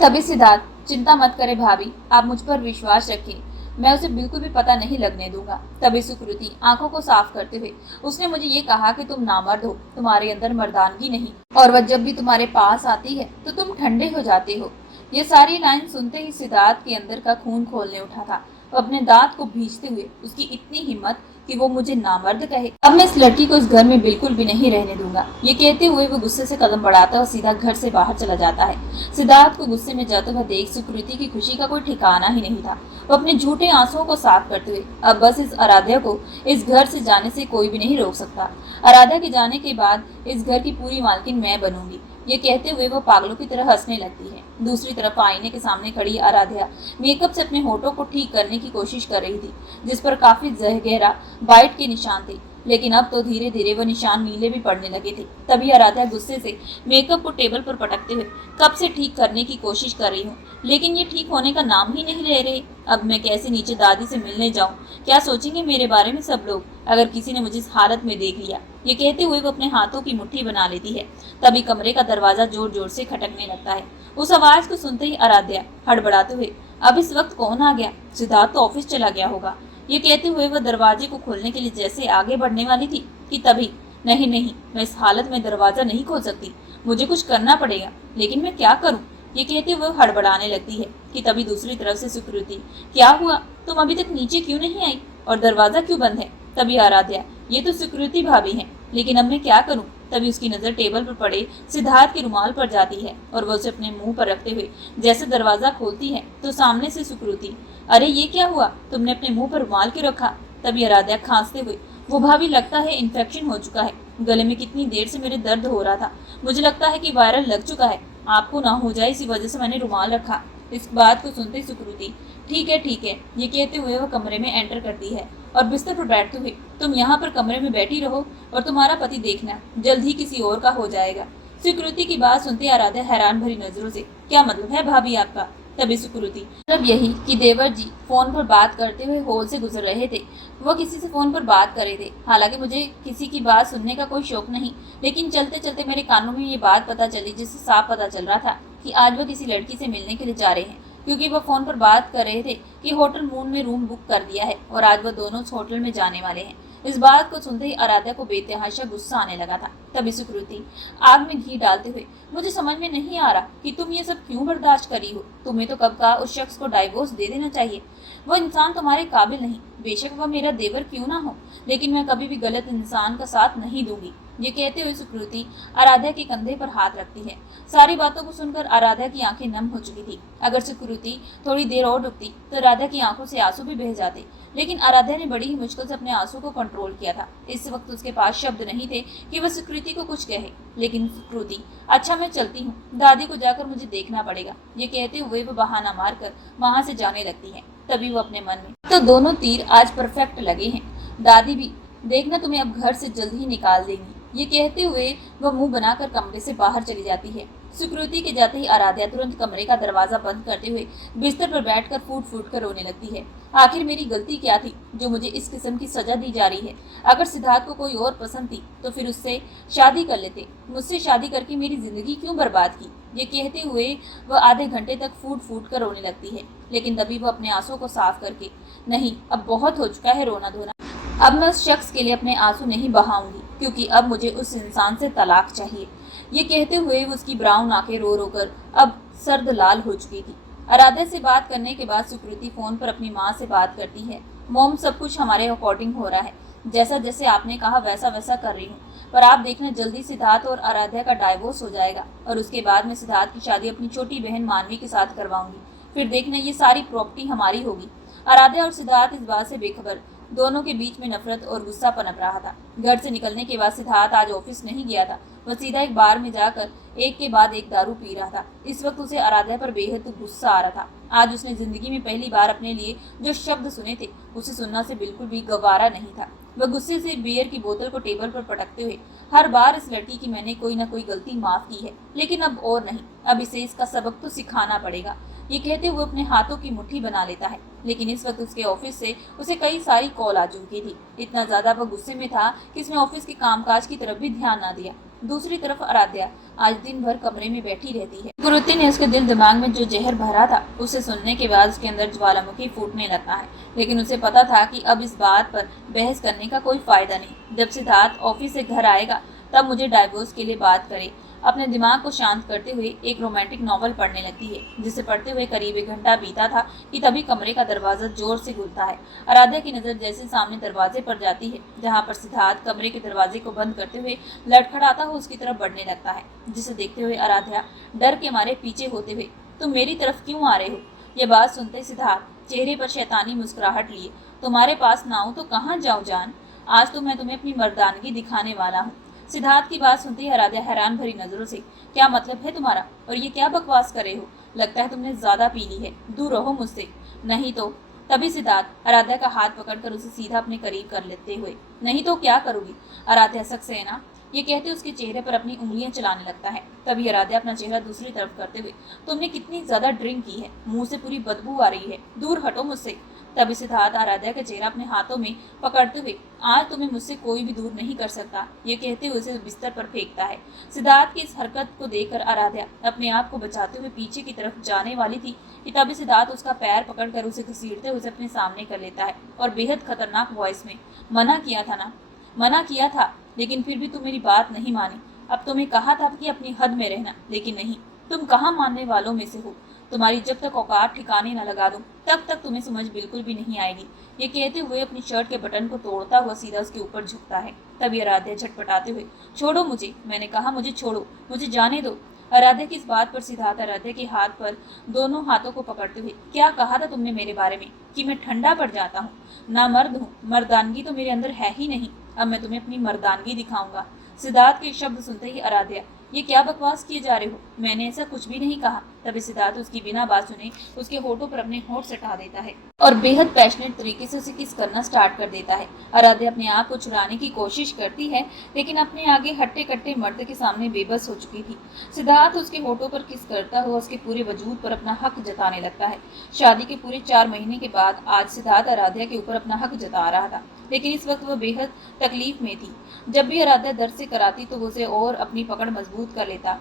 तभी सिद्धार्थ, चिंता मत करे भाभी, आप मुझ पर विश्वास रखिए, मैं उसे बिल्कुल भी पता नहीं लगने दूंगा। तभी सुकृति आंखों को साफ करते हुए, उसने मुझे ये कहा कि तुम नामर्द हो, तुम्हारे अंदर मर्दानगी नहीं, और वह जब भी तुम्हारे पास आती है तो तुम ठंडे हो जाते हो। ये सारी लाइन सुनते ही सिद्धार्थ के अंदर का खून खोलने उठा था। अपने दांत को भींचते हुए, उसकी इतनी हिम्मत कि वो मुझे नामर्द कहे। अब मैं इस लड़की को इस घर में बिल्कुल भी नहीं रहने दूंगा। ये कहते हुए वो गुस्से से कदम बढ़ाता और सीधा घर से बाहर चला जाता है। सिद्धार्थ को गुस्से में जाते हुए देख सुकृति की खुशी का कोई ठिकाना ही नहीं था। वो अपने झूठे आंसुओं को साफ करते हुए, अब बस इस आराध्या को इस घर से जाने से कोई भी नहीं रोक सकता। आराध्या के जाने के बाद इस घर की पूरी मालकिन मैं बनूंगी। ये कहते हुए वो पागलों की तरह हंसने लगती है। दूसरी तरफ आईने के सामने खड़ी आराध्या मेकअप से अपने होठों को ठीक करने की कोशिश कर रही थी, जिस पर काफी गहरा बाइट के निशान थे, लेकिन अब तो धीरे धीरे वो निशान नीले भी पड़ने लगे थे। तभी आराध्या गुस्से से मेकअप को टेबल पर पटकते हुए, कब से ठीक करने की कोशिश कर रही हूँ, लेकिन ये ठीक होने का नाम ही नहीं ले रहे। अब मैं कैसे नीचे दादी से मिलने जाऊँ? क्या सोचेंगे मेरे बारे में सब लोग, अगर किसी ने मुझे इस हालत में देख लिया? ये कहते हुए वो अपने हाथों की मुट्ठी बना लेती है। तभी कमरे का दरवाजा जोर जोर से खटकने लगता है। उस आवाज को सुनते ही आराध्या हड़बड़ाते हुए, अब इस वक्त कौन आ गया? सिद्धार्थ तो ऑफिस चला गया होगा। ये कहते हुए वह दरवाजे को खोलने के लिए जैसे आगे बढ़ने वाली थी कि तभी, नहीं नहीं, मैं इस हालत में दरवाजा नहीं खोल सकती, मुझे कुछ करना पड़ेगा, लेकिन मैं क्या करूं? ये कहते हुए हड़बड़ाने लगती है कि तभी दूसरी तरफ से सुकृति, क्या हुआ, तुम अभी तक नीचे क्यों नहीं आई, और दरवाजा क्यों बंद है? तभी आराध्या, ये तो सुकृति भाभी है, लेकिन अब मैं क्या करूं? तभी उसकी नजर टेबल पर पड़े सिद्धार्थ के रुमाल पर जाती है, और वह उसे अपने मुंह पर रखते हुए जैसे दरवाजा खोलती है तो सामने से सुकृति, अरे ये क्या हुआ, तुमने अपने मुंह पर रुमाल क्यों रखा? तभी आराध्या खांसते हुए, वो भाभी लगता है इन्फेक्शन हो चुका है, गले में कितनी देर से मेरे दर्द हो रहा था, मुझे लगता है कि वायरल लग चुका है, आपको ना हो जाए इसी वजह से मैंने रुमाल रखा। इस बात को सुनते सुकृति, ठीक है ठीक है, ये कहते हुए वह कमरे में एंटर करती है और बिस्तर पर बैठते हुए, तुम यहाँ पर कमरे में बैठी रहो और तुम्हारा पति देखना जल्द ही किसी और का हो जाएगा। सुकृति की बात सुनते आराध्या हैरान भरी नजरों से, क्या मतलब है भाभी आपका? तभी सुकृति, मतलब यही कि देवर जी फोन पर बात करते हुए हॉल से गुजर रहे थे। वो किसी से फोन पर बात कर रहे थे। हालांकि मुझे किसी की बात सुनने का कोई शौक नहीं, लेकिन चलते चलते मेरे कानों में ये बात पता चली, जिससे साफ पता चल रहा था कि आज वो किसी लड़की से मिलने के लिए जा रहे हैं, क्योंकि वो फोन पर बात कर रहे थे कि होटल मून में रूम बुक कर दिया है और आज वो दोनों उस होटल में जाने वाले हैं। इस बात को सुनते ही आराध्या को बेतहाशा गुस्सा आने लगा था। तभी सुकृति आग में घी डालते हुए, मुझे समझ में नहीं आ रहा कि तुम ये सब क्यों बर्दाश्त करी हो। तुम्हें तो कब का उस शख्स को डाइवोर्स दे देना चाहिए। वो इंसान तुम्हारे काबिल नहीं, बेशक वह मेरा देवर क्यों ना हो, लेकिन मैं कभी भी गलत इंसान का साथ नहीं दूंगी। ये कहते हुए सुकृति आराध्या के कंधे पर हाथ रखती है। सारी बातों को सुनकर आराध्या की आंखें नम हो चुकी थी। अगर सुकृति थोड़ी देर और रुकती तो आराध्या की आंखों से आंसू भी बह जाते, लेकिन आराध्या ने बड़ी ही मुश्किल से अपने आंसू को कंट्रोल किया था। इस वक्त उसके पास शब्द नहीं थे कि वह सुकृति को कुछ कहे। लेकिन सुकृति, अच्छा मैं चलती हूँ, दादी को जाकर मुझे देखना पड़ेगा। ये कहते हुए वह बहाना मारकर वहां से जाने लगती है। तभी वो अपने मन में, तो दोनों तीर आज परफेक्ट लगे हैं, दादी भी देखना तुम्हें अब घर से जल्द ही निकाल देंगी। ये कहते हुए वह मुंह बनाकर कमरे से बाहर चली जाती है। सुकृति के जाते ही आराध्या तुरंत कमरे का दरवाजा बंद करते हुए बिस्तर पर बैठकर फूट फूट कर रोने लगती है। आखिर मेरी गलती क्या थी जो मुझे इस किस्म की सजा दी जा रही है? अगर सिद्धार्थ को कोई और पसंद थी तो फिर उससे शादी कर लेते, मुझसे शादी करके मेरी जिंदगी क्यों बर्बाद की? ये कहते हुए वह आधे घंटे तक फूट फूट कर रोने लगती है। लेकिन तभी वह अपने आंसू को साफ करके, नहीं अब बहुत हो चुका है रोना धोना, अब मैं उस शख्स के लिए अपने आंसू नहीं बहाऊंगी, क्योंकि अब मुझे उस इंसान से तलाक चाहिए। ये कहते हुए उसकी ब्राउन आंखें रो रो कर अब सर्द लाल हो चुकी थी। आराध्या से बात करने के बाद सुकृति फोन पर अपनी माँ से बात करती है। मॉम, सब कुछ हमारे अकॉर्डिंग हो रहा है, जैसा जैसे आपने कहा वैसा वैसा कर रही हूँ, पर आप देखना जल्दी सिद्धार्थ और आराध्या का डाइवोर्स हो जाएगा और उसके बाद मैं सिद्धार्थ की शादी अपनी छोटी बहन मानवी के साथ करवाऊंगी। फिर देखना ये सारी प्रॉपर्टी हमारी होगी। आराध्या और सिद्धार्थ इस बात से बेखबर, दोनों के बीच में नफरत और गुस्सा पनप रहा था। घर से निकलने के बाद सिद्धार्थ आज ऑफिस नहीं गया था। वह सीधा एक बार में जाकर एक के बाद एक दारू पी रहा था। इस वक्त उसे आराध्या पर बेहद गुस्सा आ रहा था। आज उसने जिंदगी में पहली बार अपने लिए जो शब्द सुने थे उसे सुनना से बिल्कुल भी गवारा नहीं था। वह गुस्से से बियर की बोतल को टेबल पर पटकते हुए, हर बार इस लड़की की मैंने कोई ना कोई गलती माफ की है, लेकिन अब और नहीं, अब इसे इसका सबक तो सिखाना पड़ेगा। ये कहते हुए अपने हाथों की मुट्ठी बना लेता है। लेकिन इस वक्त उसके ऑफिस से उसे कई सारी कॉल आ चुकी थी। इतना ज्यादा वह गुस्से में था कि इसने ऑफिस के कामकाज की तरफ भी ध्यान ना दिया। दूसरी तरफ आराध्या आज दिन भर कमरे में बैठी रहती है। सुकृति ने उसके दिल दिमाग में जो जहर भरा था उसे सुनने के बाद उसके अंदर ज्वालामुखी फूटने लगता है। लेकिन उसे पता था कि अब इस बात पर बहस करने का कोई फायदा नहीं। जब सिद्धार्थ ऑफिस से घर आएगा तब मुझे डाइवोर्स के लिए बात करे। अपने दिमाग को शांत करते हुए एक रोमांटिक नॉवल पढ़ने लगती है, जिसे पढ़ते हुए करीब 1 घंटा बीता था कि तभी कमरे का दरवाजा जोर से खुलता है। आराध्या की नजर जैसे सामने दरवाजे पर जाती है, जहां पर सिद्धार्थ कमरे के दरवाजे को बंद करते हुए लड़खड़ाता हुआ उसकी तरफ बढ़ने लगता है, जिसे देखते हुए आराध्या डर के मारे पीछे होते हुए, तुम मेरी तरफ क्यों आ रहे हो? ये बात सुनते सिद्धार्थ चेहरे पर शैतानी मुस्कुराहट लिए, तुम्हारे पास ना हो तो कहाँ जाऊं जान, आज तो मैं तुम्हें अपनी मर्दानगी दिखाने वाला हूँ। सिद्धार्थ की बात सुनते ही आराध्या हैरान भरी नजरों से, क्या मतलब है तुम्हारा, और ये क्या बकवास करे हो? लगता है तुमने ज्यादा पी ली है, दूर रहो मुझसे, नहीं तो। तभी सिद्धार्थ आराध्या का हाथ पकड़कर उसे सीधा अपने करीब कर लेते हुए, नहीं तो क्या करोगी? आराध्या शक से है ना? ये कहते उसके चेहरे पर अपनी उंगलियां चलाने लगता है। तभी आराध्या अपना चेहरा दूसरी तरफ करते हुए, तुमने कितनी ज्यादा ड्रिंक की है, मुंह से पूरी बदबू आ रही है, दूर हटो मुझसे। तभी सिद्धार्थ आराध्या का चेहरा अपने हाथों में पकड़ते हुए, आज तुम्हें मुझसे कोई भी दूर नहीं कर सकता, ये कहते हुए उसे बिस्तर पर फेंकता है। सिद्धार्थ की इस हरकत को देखकर आराध्या अपने आप को बचाते हुए पीछे की तरफ जाने वाली थी कि तभी सिद्धार्थ उसका पैर पकड़कर उसे घसीटते हुए उसे अपने सामने कर लेता है और बेहद खतरनाक वॉइस में, मना किया था ना, मना किया था, लेकिन फिर भी तुम मेरी बात नहीं मानी। अब तुम्हें कहा था कि अपनी हद में रहना, लेकिन नहीं, तुम कहाँ मानने वालों में से हो। तुम्हारी जब तक औकात ठिकाने न लगा दूं तब तक तुम्हें समझ बिल्कुल भी नहीं आएगी। ये कहते हुए अपनी शर्ट के बटन को तोड़ता हुआ सीधा उसके ऊपर झुकता है। तभी आराध्या झटपटाते हुए, छोड़ो मुझे, मैंने कहा मुझे छोड़ो, मुझे जाने दो। आराध्या की इस बात पर सिद्धार्थ आराध्या के हाथ पर दोनों हाथों को पकड़ते हुए, क्या कहा था तुमने मेरे बारे में कि मैं ठंडा पड़ जाता हूँ, ना मर्द हूँ, मर्दानगी तो मेरे अंदर है ही नहीं, अब मैं तुम्हें अपनी मर्दानगी दिखाऊंगा। सिद्धार्थ के शब्द सुनते ही आराध्या, ये क्या बकवास किए जा रहे हो, मैंने ऐसा कुछ भी नहीं कहा। तभी सिद्धार्थ उसकी बिना बात सुने उसके होठों पर अपने होठ सटा देता है और बेहद पैशनेट तरीके से उसे किस करना स्टार्ट कर देता है। आराध्या अपने आप को छुड़ाने की कोशिश करती है, लेकिन अपने आगे हट्टे कट्टे मर्द के सामने बेबस हो चुकी थी। सिद्धार्थ उसके होठों पर किस करता हुआ उसके पूरे वजूद पर अपना हक जताने लगता है। शादी के पूरे 4 महीने के बाद आज सिद्धार्थ आराध्या के ऊपर अपना हक जता रहा था, लेकिन इस वक्त वह बेहद तकलीफ में थी। जब भी आराध्या दर्द से कराती तो वो उसे और अपनी पकड़ मजबूत कर लेता।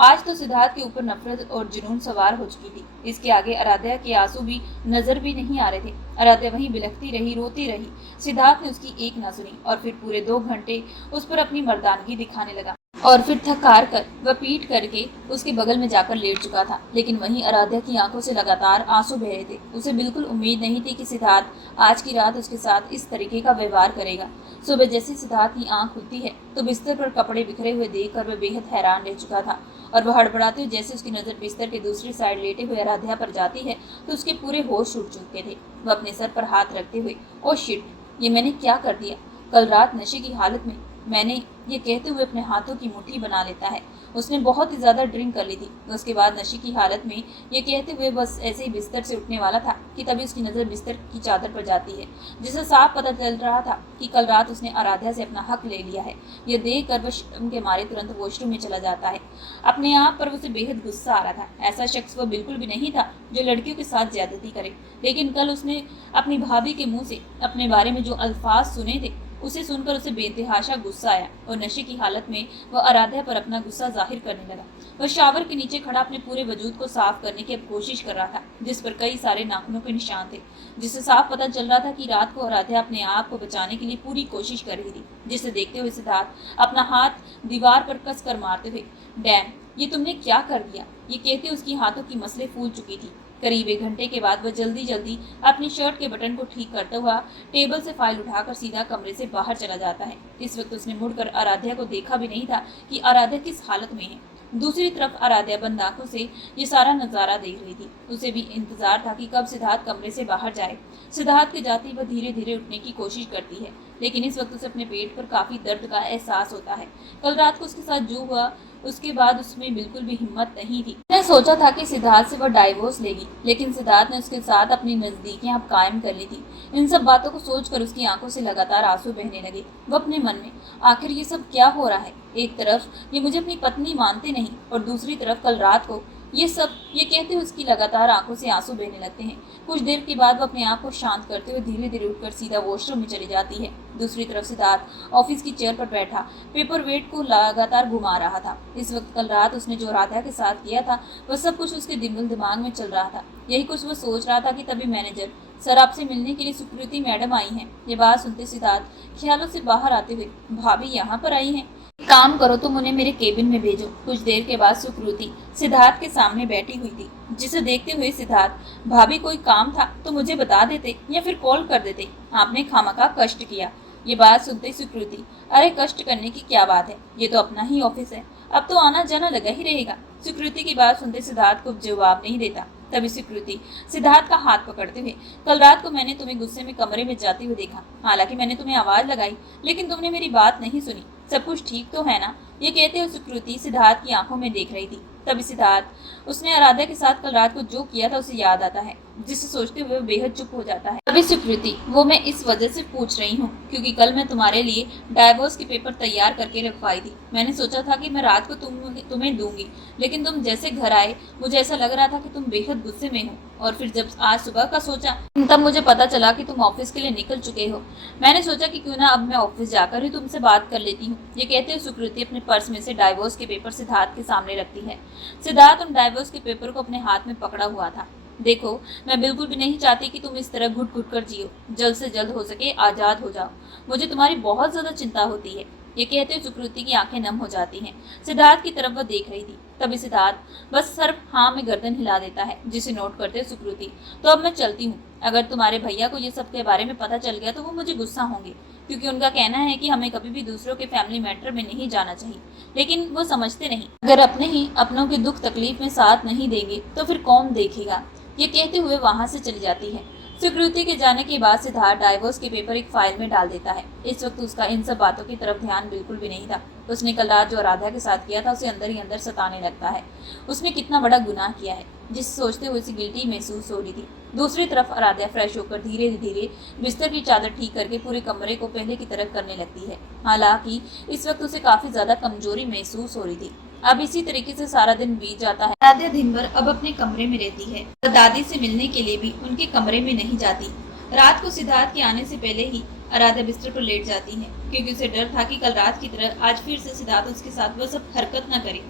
आज तो सिद्धार्थ के ऊपर नफरत और जुनून सवार हो चुकी थी। इसके आगे आराध्या के आंसू भी नजर भी नहीं आ रहे थे। आराध्या वहीं बिलखती रही, रोती रही। सिद्धार्थ ने उसकी एक ना सुनी और फिर पूरे 2 घंटे उस पर अपनी मर्दानगी दिखाने लगा। और फिर थक हार कर वह पीट करके उसके बगल में जाकर लेट चुका था। लेकिन वहीं आराध्या की आंखों से लगातार आंसू बह रहे थे। उसे बिल्कुल उम्मीद नहीं थी कि सिद्धार्थ आज की रात उसके साथ इस तरीके का व्यवहार करेगा। सुबह जैसे सिद्धार्थ की आंख खुलती है तो बिस्तर पर कपड़े बिखरे हुए देखकर वह बेहद हैरान रह चुका था और वह हड़बड़ाते हुए जैसे उसकी नजर बिस्तर के दूसरी साइड लेटे हुए आराध्या पर जाती है तो उसके पूरे होश उड़ चुके थे। वह अपने सर पर हाथ रखते हुए, ओ शिट, ये मैंने क्या कर दिया। कल रात नशे की हालत में मैंने, ये कहते हुए अपने हाथों की मुट्ठी बना लेता है, उसने बहुत ही ज्यादा ड्रिंक कर ली थी। उसके बाद नशे की हालत में ये कहते हुए बस ऐसे ही बिस्तर से उठने वाला था कि तभी उसकी नज़र बिस्तर की चादर पर जाती है, जिसे साफ पता चल रहा था कि कल रात उसने आराध्या से अपना हक ले लिया है। यह देख कर वह शर्म के मारे तुरंत वॉशरूम में चला जाता है। अपने आप पर उसे बेहद गुस्सा आ रहा था। ऐसा शख्स वह बिल्कुल भी नहीं था जो लड़कियों के साथ ज्यादती करे। लेकिन कल उसने अपनी भाभी के मुंह से अपने बारे में जो अल्फाज सुने थे उसे सुनकर उसे बेतहाशा गुस्सा आया और नशे की हालत में वह आराध्या पर अपना गुस्सा जाहिर करने लगा। वह शावर के नीचे खड़ा अपने पूरे वजूद को साफ करने की कोशिश कर रहा था, जिस पर कई सारे नाखूनों के निशान थे, जिससे साफ पता चल रहा था कि रात को आराध्या अपने आप को बचाने के लिए पूरी कोशिश कर रही थी। जिसे देखते हुए सिद्धार्थ अपना हाथ दीवार पर कस कर मारते हुए, डैम, ये तुमने क्या कर दिया, ये कहते उसकी हाथों की मसले फूल चुकी थी। करीब 1 घंटे के बाद वह जल्दी जल्दी अपनी शर्ट के बटन को ठीक करता हुआ टेबल से फाइल उठाकर सीधा कमरे से बाहर चला जाता है। इस वक्त उसने मुड़कर आराध्या को देखा भी नहीं था कि आराध्या किस हालत में है। दूसरी तरफ आराध्या बंद आंखों से ये सारा नजारा देख रही थी। उसे भी इंतजार था कि कब सिद्धार्थ कमरे से बाहर जाए। सिद्धार्थ के जाते ही वह धीरे धीरे उठने की कोशिश करती है, लेकिन इस वक्त उसे अपने पेट पर काफी दर्द का एहसास होता है। कल रात को उसके साथ जो हुआ उसके बाद उसमें बिल्कुल भी हिम्मत नहीं थी। उसने सोचा था कि सिद्धार्थ से वह डाइवोर्स लेगी, लेकिन सिद्धार्थ ने उसके साथ अपनी नजदीकियां अब कायम कर ली थी। इन सब बातों को सोचकर उसकी आंखों से लगातार आंसू बहने लगे। वह अपने मन में, आखिर ये सब क्या हो रहा है। एक तरफ ये मुझे अपनी पत्नी मानते नहीं और दूसरी तरफ कल रात को ये सब, ये कहते हुए उसकी लगातार आंखों से आंसू बहने लगते हैं। कुछ देर के बाद वो अपने आप को शांत करते हुए धीरे धीरे उठकर सीधा वॉशरूम में चली जाती है। दूसरी तरफ सिद्धार्थ ऑफिस की चेयर पर बैठा पेपर वेट को लगातार घुमा रहा था। इस वक्त कल रात उसने जो राधा के साथ किया था वह सब कुछ उसके दिमाग में चल रहा था। यही कुछ वो सोच रहा था कि तभी मैनेजर सर आपसे मिलने के लिए सुकृति मैडम आई हैं। ये बात सुनते सिद्धार्थ ख्यालों से बाहर आते हुए, भाभी यहाँ पर आई हैं, काम करो तुम उन्हें मेरे केबिन में भेजो। कुछ देर के बाद सुकृति सिद्धार्थ के सामने बैठी हुई थी, जिसे देखते हुए सिद्धार्थ, भाभी कोई काम था तो मुझे बता देते या फिर कॉल कर देते, आपने खामखा कष्ट किया। ये बात सुनते सुकृति, अरे कष्ट करने की क्या बात है, ये तो अपना ही ऑफिस है, अब तो आना जाना लगा ही रहेगा। सुकृति की बात सुनते सिद्धार्थ को जवाब नहीं देता। तभी सुकृति सिद्धार्थ का हाथ पकड़ते हुए, कल रात को मैंने तुम्हें गुस्से में कमरे में जाते हुए देखा, हालांकि मैंने तुम्हें आवाज लगाई लेकिन तुमने मेरी बात नहीं सुनी, सब कुछ ठीक तो है ना। ये कहते हुए सुकृति सिद्धार्थ की आंखों में देख रही थी। तभी सिद्धार्थ उसने आराध्या के साथ कल रात को जो किया था उसे याद आता है, जिसे सोचते हुए बेहद चुप हो जाता है। तभी सुकृति, वो मैं इस वजह से पूछ रही हूँ क्योंकि कल मैं तुम्हारे लिए डाइवोर्स के पेपर तैयार करके रखवाई थी। मैंने सोचा था कि मैं रात को तुम्हें दूंगी, लेकिन तुम जैसे घर आए मुझे ऐसा लग रहा था कि तुम बेहद गुस्से में हो, और फिर जब आज सुबह का सोचा तब मुझे पता चला कि तुम ऑफिस के लिए निकल चुके हो। मैंने सोचा कि क्यों ना अब मैं ऑफिस जाकर ही तुमसे बात कर लेती हूँ। ये कहते हुए सुकृति अपने पर्स में से डाइवोर्स के पेपर सिद्धार्थ के सामने रखती है। सिद्धार्थ उन डाइवोर्स के पेपर को अपने हाथ में पकड़ा हुआ था। देखो, मैं बिल्कुल भी नहीं चाहती कि तुम इस तरह घुट घुट कर जियो, जल्द से जल्द हो सके आजाद हो जाओ, मुझे तुम्हारी बहुत ज्यादा चिंता होती है। ये कहते हुए सुकृति की आंखें नम हो जाती हैं। सिद्धार्थ की तरफ वह देख रही थी। तभी सिद्धार्थ बस सिर्फ हाँ में गर्दन हिला देता है, जिसे नोट करते सुकृति, तो अब मैं चलती हूँ। अगर तुम्हारे भैया को ये सब के बारे में पता चल गया तो वो मुझे गुस्सा होंगे, क्योंकि उनका कहना है कि हमें कभी भी दूसरों के फैमिली मैटर में नहीं जाना चाहिए, लेकिन वो समझते नहीं। अगर अपने ही अपनों के दुख तकलीफ में साथ नहीं देंगे तो फिर कौन देखेगा। ये कहते हुए वहां से चली जाती है। सुकृति के जाने के बाद सिद्धार्थ डाइवोर्स के पेपर एक फाइल में डाल देता है। इस वक्त उसका इन सब बातों की तरफ ध्यान बिल्कुल भी नहीं था। उसने कल रात जो राधा के साथ किया था उसे अंदर ही अंदर सताने लगता है। उसने कितना बड़ा गुनाह किया है, जिसे सोचते हुए उसे गिल्टी महसूस हो रही थी। दूसरी तरफ आराध्या फ्रेश होकर धीरे धीरे बिस्तर की चादर ठीक करके पूरे कमरे को पहले की तरह करने लगती है। हालांकि इस वक्त उसे काफी ज्यादा कमजोरी महसूस हो रही थी। अब इसी तरीके से सारा दिन बीत जाता है। आराध्या दिन भर अब अपने कमरे में रहती है। दादी से मिलने के लिए भी उनके कमरे में नहीं जाती। रात को सिद्धार्थ के आने से पहले ही आराध्या बिस्तर पर लेट जाती है, क्योंकि उसे डर था कि कल रात की तरह आज फिर से सिद्धार्थ उसके साथ वह सब हरकत न करे।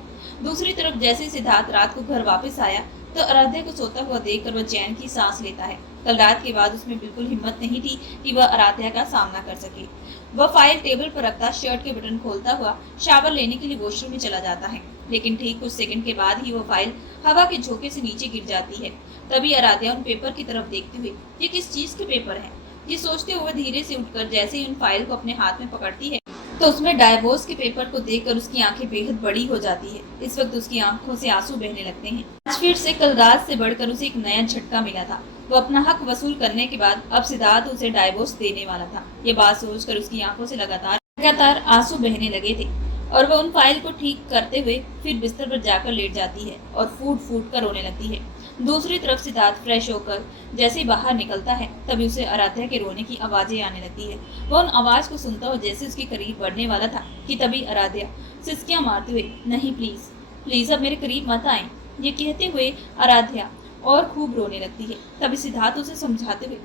दूसरी तरफ जैसे सिद्धार्थ रात को घर वापस आया तो आराध्या को सोता हुआ देखकर वह चैन की सांस लेता है। कल रात के बाद उसमें बिल्कुल हिम्मत नहीं थी कि वह आराध्या का सामना कर सके। वह फाइल टेबल पर रखता शर्ट के बटन खोलता हुआ शावर लेने के लिए वॉशरूम में चला जाता है, लेकिन ठीक कुछ सेकंड के बाद ही वह फाइल हवा के झोंके से नीचे गिर जाती है। तभी आराध्या उन पेपर की तरफ देखते हुए, ये किस चीज के पेपर हैं? ये सोचते हुए धीरे से उठकर जैसे ही उन फाइल को अपने हाथ में पकड़ती है तो उसमें डाइवोर्स के पेपर को देखकर उसकी आंखें बेहद बड़ी हो जाती है। इस वक्त उसकी आंखों से आंसू बहने लगते हैं। आज फिर से कल रात से बढ़कर उसे एक नया झटका मिला था। वो अपना हक वसूल करने के बाद अब सिद्धार्थ उसे डाइवोर्स देने वाला था। ये बात सोचकर उसकी आंखों से लगातार आंसू बहने लगे थे और वह उन फाइल को ठीक करते हुए फिर बिस्तर पर जाकर लेट जाती है और फूट फूट कर रोने लगती है। दूसरी तरफ सिद्धार्थ फ्रेश होकर जैसे ही बाहर निकलता है तभी उसे आराध्या के रोने की आवाजें आने लगती है। वह उन आवाज को सुनता हुआ जैसे उसके करीब बढ़ने वाला था कि तभी आराध्या सिसकियां मारते हुए, नहीं प्लीज प्लीज अब मेरे करीब मत आए, ये कहते हुए आराध्या और खूब रोने लगती है। तभी सिद्धार्थ उसे समझाते हुए,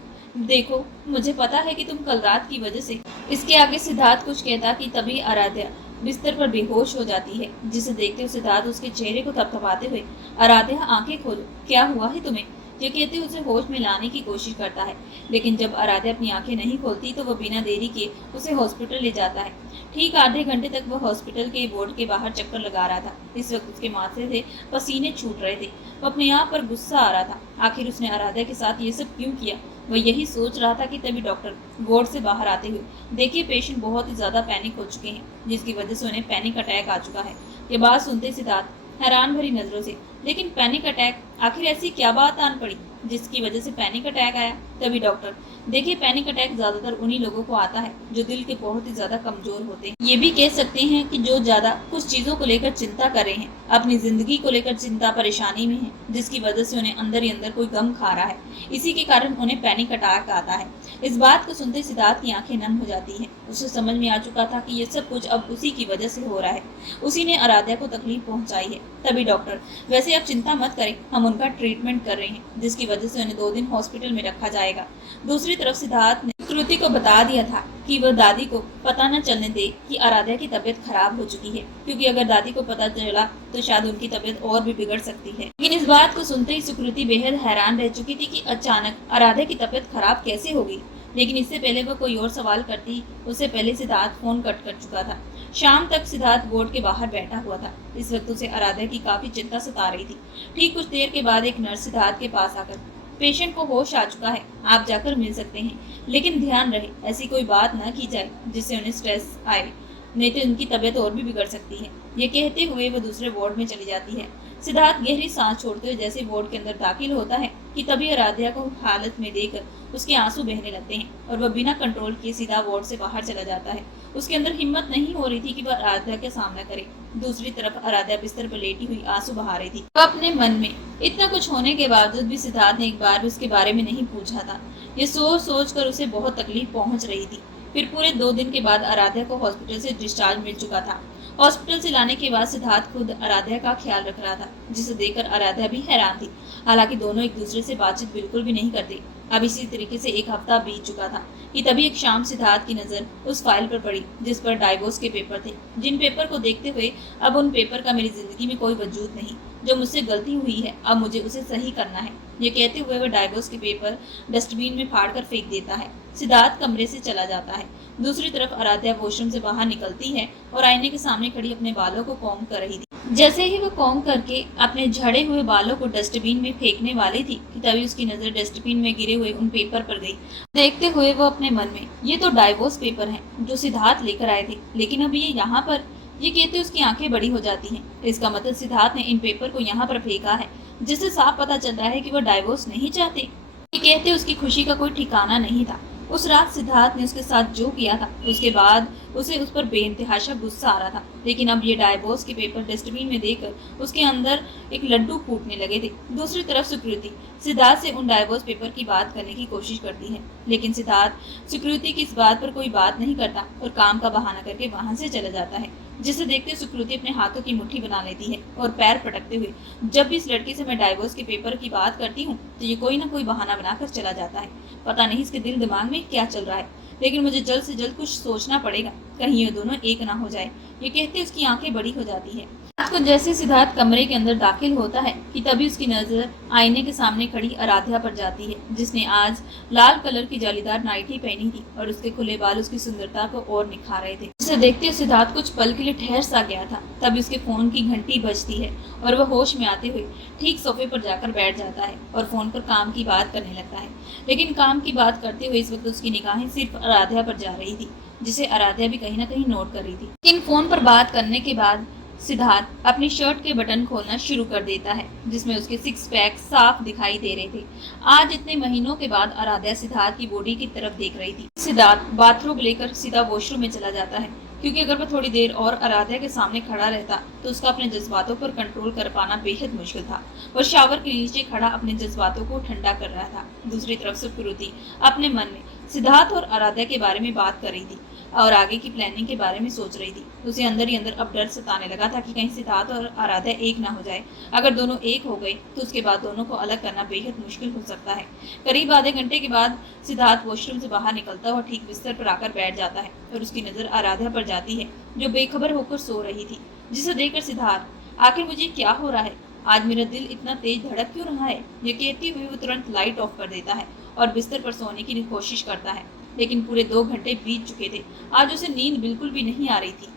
देखो मुझे पता है कि तुम कल रात की वजह से। इसके आगे सिद्धार्थ कुछ कहता कि तभी आराध्या बिस्तर पर बेहोश हो जाती है, जिसे देखते हुए सिद्धार्थ उसके चेहरे को थपथपाते हुए, आराध्या आंखें खोलो, क्या हुआ है तुम्हें? ये कहते हुए उसे होश में लाने की कोशिश करता है, लेकिन जब आराध्या अपनी आंखें नहीं खोलती तो वह बिना देरी किए उसे हॉस्पिटल ले जाता है। ठीक आधे घंटे तक वह हॉस्पिटल के बोर्ड के बाहर चक्कर लगा रहा था। इस वक्त उसके माथे से पसीने छूट रहे थे। वह अपने आप पर गुस्सा आ रहा था, आखिर उसने आराध्या के साथ ये सब क्यों किया? वह यही सोच रहा था कि तभी डॉक्टर वार्ड से बाहर आते हुए, देखिए पेशेंट बहुत ही ज्यादा पैनिक हो चुके हैं, जिसकी वजह से उन्हें पैनिक अटैक आ चुका है। ये बात सुनते सिद्धार्थ हैरान भरी नजरों से, लेकिन पैनिक अटैक, आखिर ऐसी क्या बात आन पड़ी जिसकी वजह से पैनिक अटैक आया? तभी डॉक्टर, देखिए पैनिक अटैक ज्यादातर उन्हीं लोगों को आता है जो दिल के बहुत ही ज्यादा कमजोर होते हैं। ये भी कह सकते हैं कि जो ज्यादा कुछ चीजों को लेकर चिंता कर रहे हैं, अपनी जिंदगी को लेकर चिंता परेशानी में है, जिसकी वजह से उन्हें अंदर ही अंदर कोई गम खा रहा है, इसी के कारण उन्हें पैनिक अटैक आता है। इस बात को सुनते सिद्धार्थ की आंखें नम हो जाती हैं। उसे समझ में आ चुका था कि ये सब कुछ अब उसी की वजह से हो रहा है, उसी ने आराध्या को तकलीफ पहुंचाई है। तभी डॉक्टर, वैसे आप चिंता मत करें, हम उनका ट्रीटमेंट कर रहे हैं, जिसकी वजह से उन्हें 2 दिन हॉस्पिटल में रखा जाएगा। दूसरी तरफ सिद्धार्थ ने कृति को बता दिया था कि वह दादी को पता न चलने दे कि आराध्या की तबीयत खराब हो चुकी है, क्योंकि अगर दादी को पता चला तो शायद उनकी तबीयत और भी बिगड़ सकती है। लेकिन इस बात को सुनते ही सुकृति बेहद हैरान रह चुकी थी कि अचानक आराध्या की तबीयत खराब कैसे होगी। लेकिन इससे पहले वह कोई और सवाल करती, उससे पहले सिद्धार्थ फोन कट कर चुका था। शाम तक सिद्धार्थ बोर्ड के बाहर बैठा हुआ था। इस वक्त उसे आराध्या की काफी चिंता सता रही थी। ठीक कुछ देर के बाद एक नर्स सिद्धार्थ के पास आकर, पेशेंट को होश आ चुका है, आप जाकर मिल सकते हैं, लेकिन ध्यान रहे ऐसी कोई बात न की जाए जिससे उन्हें स्ट्रेस आए, नहीं तो उनकी तबीयत और भी बिगड़ सकती है। ये कहते हुए वो दूसरे वार्ड में चली जाती है। सिद्धार्थ गहरी सांस छोड़ते हुए जैसे वार्ड के अंदर दाखिल होता है कि तभी आराध्या को हालत में देखकर उसके आंसू बहने लगते हैं और वह बिना कंट्रोल किए सीधा वार्ड से बाहर चला जाता है। उसके अंदर हिम्मत नहीं हो रही थी कि वह आराध्या का सामना करे। दूसरी तरफ आराध्या बिस्तर पर लेटी हुई आंसू बहा रही थी। वह अपने मन में इतना कुछ होने के बावजूद भी सिद्धार्थ ने एक बार भी उसके बारे में नहीं पूछा था। ये सोच कर उसे बहुत तकलीफ पहुंच रही थी। फिर पूरे 2 दिन के बाद आराध्या को हॉस्पिटल से डिस्चार्ज मिल चुका था। हॉस्पिटल से लाने के बाद सिद्धार्थ खुद आराध्या का ख्याल रख रहा था, जिसे देखकर आराध्या भी हैरान थी। हालांकि दोनों एक दूसरे से बातचीत बिल्कुल भी नहीं करते। अब इसी तरीके से 1 हफ्ता बीत चुका था कि तभी एक शाम सिद्धार्थ की नजर उस फाइल पर पड़ी जिस पर डाइवोर्स के पेपर थे। जिन पेपर को देखते हुए, अब उन पेपर का मेरी जिंदगी में कोई वजूद नहीं, जो मुझसे गलती हुई है अब मुझे उसे सही करना है। ये कहते हुए वह डाइवोर्स के पेपर डस्टबिन में फाड़ कर फेंक देता है। सिद्धार्थ कमरे से चला जाता है। दूसरी तरफ आराध्या वॉशरूम से बाहर निकलती है और आईने के सामने खड़ी अपने बालों को कॉम्ब कर रही थी। जैसे ही वो कॉम्ब करके अपने झड़े हुए बालों को डस्टबिन में फेंकने वाली थी कि तभी उसकी नजर डस्टबिन में गिरे हुए उन पेपर पर गई। देखते हुए वो अपने मन में, ये तो डाइवोर्स पेपर हैं जो सिद्धार्थ लेकर आए थे, लेकिन अब ये यहाँ पर, ये कहते उसकी आंखें बड़ी हो जाती हैं। इसका मतलब सिद्धार्थ ने इन पेपर को यहाँ पर फेंका है, जिससे साफ पता चल रहा है कि वह डाइवोर्स नहीं चाहते। ये कहते उसकी खुशी का कोई ठिकाना नहीं था। उस रात सिद्धार्थ ने उसके साथ जो किया था, उसके बाद उसे उस पर बेइंतहाशा गुस्सा आ रहा था। लेकिन अब ये डाइवोर्स के पेपर डस्टबिन में देखकर उसके अंदर एक लड्डू फूटने लगे थे। दूसरी तरफ सुकृति सिद्धार्थ से उन डाइवोर्स पेपर की बात करने की कोशिश करती है, लेकिन सिद्धार्थ सुकृति की इस बात पर कोई बात नहीं करता और काम का बहाना करके वहां से चला जाता है, जिसे देखते सुकृति अपने हाथों की मुट्ठी बना लेती है और पैर पटकते हुए, जब भी इस लड़की से मैं डाइवोर्स के पेपर की बात करती हूँ तो ये कोई ना कोई बहाना बनाकर चला जाता है। पता नहीं इसके दिल दिमाग में क्या चल रहा है, लेकिन मुझे जल्द से जल्द कुछ सोचना पड़ेगा, कहीं ये दोनों एक ना हो जाए। ये कहते उसकी आंखें बड़ी हो जाती है। रात को जैसे सिद्धार्थ कमरे के अंदर दाखिल होता है कि तभी उसकी नजर आईने के सामने खड़ी आराध्या पर जाती है, जिसने आज लाल कलर की जालीदार नाइटी पहनी थी और उसके खुले बाल उसकी सुंदरता को और निखार रहे थे। जिसे देखते हुए सिद्धार्थ कुछ पल के लिए ठहर सा गया था। तभी उसके फोन की घंटी बजती है और वह होश में आते हुए ठीक सोफे पर जाकर बैठ जाता है और फोन पर काम की बात करने लगता है। लेकिन काम की बात करते हुए इस वक्त उसकी निगाहें सिर्फ आराध्या पर जा रही थी, जिसे आराध्या भी कहीं ना कहीं नोट कर रही थी। लेकिन फोन पर बात करने के बाद सिद्धार्थ अपनी शर्ट के बटन खोलना शुरू कर देता है, जिसमें उसके सिक्स पैक साफ दिखाई दे रहे थे। आज इतने महीनों के बाद आराध्या सिद्धार्थ की बॉडी की तरफ देख रही थी। सिद्धार्थ बाथरूम लेकर सीधा वॉशरूम में चला जाता है, क्योंकि अगर वह थोड़ी देर और आराध्या के सामने खड़ा रहता तो उसका अपने जज्बातों पर कंट्रोल कर पाना बेहद मुश्किल था। वह शावर के नीचे खड़ा अपने जज्बातों को ठंडा कर रहा था। दूसरी तरफ से सुकृति अपने मन में सिद्धार्थ और आराध्या के बारे में बात कर रही थी और आगे की प्लानिंग के बारे में सोच रही थी। उसे अंदर ही अंदर अब डर सताने लगा था कि कहीं सिद्धार्थ और आराध्या एक ना हो जाए। अगर दोनों एक हो गए तो उसके बाद दोनों को अलग करना बेहद मुश्किल हो सकता है। करीब आधे घंटे के बाद सिद्धार्थ वॉशरूम से बाहर निकलता हुआ ठीक बिस्तर पर आकर बैठ जाता है और उसकी नजर आराध्या पर जाती है, जो बेखबर होकर सो रही थी। जिसे देखकर सिद्धार्थ, आखिर मुझे क्या हो रहा है, आज मेरा दिल इतना तेज धड़क क्यों रहा है, ये कहते हुए वो तुरंत लाइट ऑफ कर देता है और बिस्तर पर सोने की कोशिश करता है। लेकिन पूरे 2 घंटे बीत चुके थे। आज उसे नींद बिल्कुल भी नहीं आ रही थी।